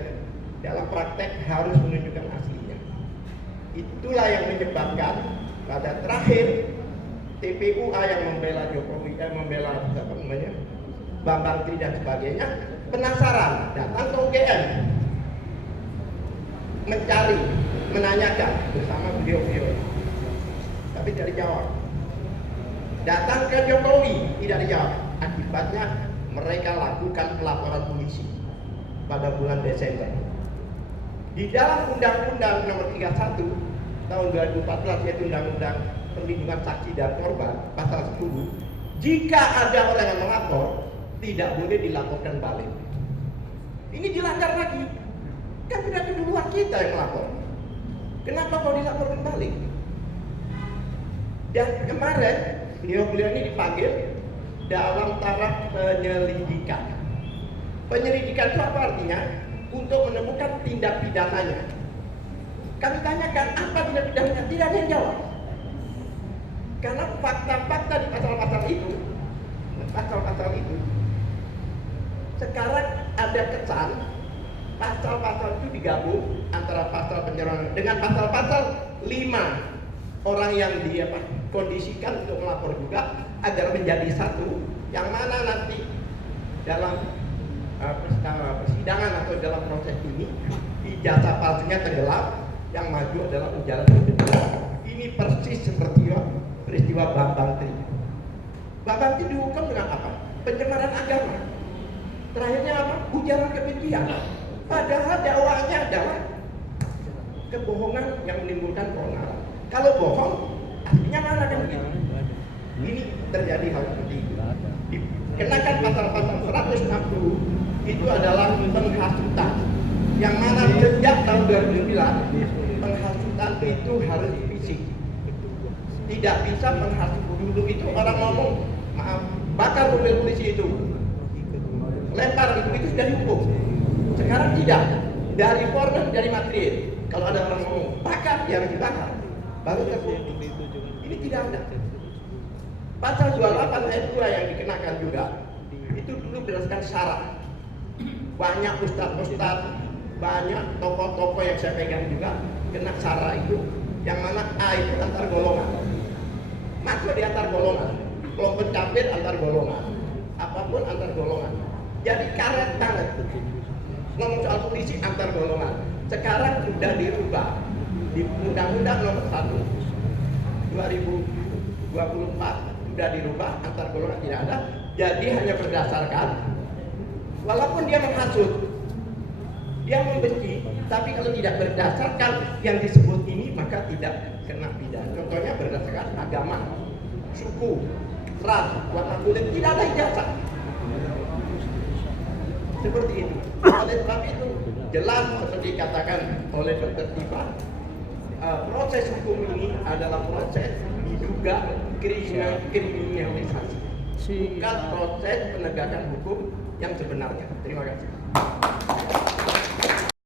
dalam praktek harus menunjukkan aslinya. Itulah yang menyebabkan pada terakhir TPUA yang membela Jokowi, membela apa namanya, Bambang Tri dan sebagainya, penasaran, datang ke UGM, mencari, menanyakan bersama beliau-beliau, tapi tidak dijawab. Datang ke Jokowi, tidak dijawab. Akibatnya mereka lakukan pelaporan polisi pada bulan Desember. Di dalam Undang-Undang Nomor 31 Tahun 2014, yaitu Undang-Undang Perlindungan Saksi dan Korban, pasal 10, jika ada orang yang melapor, tidak boleh dilaporkan balik. Ini dilanggar lagi. Kan berarti duluan kita yang melapor. Kenapa kau dilaporkan balik? Dan kemarin beliau-beliau ini dipanggil dalam taraf penyelidikan. Penyelidikan itu apa artinya? Untuk menemukan tindak pidananya. Kami tanyakan apa tindak pidananya, tidak ada yang jawab. Karena fakta-fakta di pasal-pasal itu, sekarang ada kesan pasal-pasal itu digabung antara pasal penyerangan dengan pasal-pasal 5 orang yang kondisikan untuk melapor juga agar menjadi satu, yang mana nanti dalam persidangan atau dalam proses ini ijazah palsunya tenggelam, yang maju adalah ujaran kebenaran. Ini persis seperti peristiwa Bambang Tri. Bambang Tri dihukum dengan apa? Pencemaran agama. Terakhirnya apa? Ujaran kebencian. Padahal dakwaannya adalah kebohongan yang menimbulkan keonaran. Kalau bohong, artinya mana kan begitu? Ini terjadi hal seperti itu. Dikenakan pasal-pasal 160 itu adalah penghasutan, yang mana sejak tahun 2009 penghasutan itu harus fisik. Tidak bisa menghasut. Dulu itu orang ngomong, maaf, bakar mobil polisi itu, lempar itu sudah dihukum. Sekarang tidak, dari formal, dari material. Kalau ada orang ngomong bakar, ya harus dibakar, baru terhukum. Ini tidak ada. Pasal 28 ayat 2 yang dikenakan juga itu dulu berdasarkan syarat. Banyak ustadz-ustadz, banyak tokoh-tokoh yang saya pegang juga kena syarat itu, yang mana A itu antar golongan, masuk di antar golongan, kelompok kafir antar golongan, apapun antar golongan. Jadi karet banget. Ngomong soal polisi antar golongan. Sekarang sudah dirubah di Undang-Undang Nomor 1 2024 sudah dirubah, antar golongan tidak ada. Jadi hanya berdasarkan, walaupun dia menghasut, dia membenci, tapi kalau tidak berdasarkan yang disebut ini maka tidak kena pidana. Contohnya berdasarkan agama, suku, ras, warna kulit, tidak ada ijazah. Seperti itu. Oleh sebab itu jelas seperti dikatakan oleh Dr. Tifa, proses hukum ini adalah proses diduga kriminalisasi, bukan proses penegakan hukum yang sebenarnya. Terima kasih.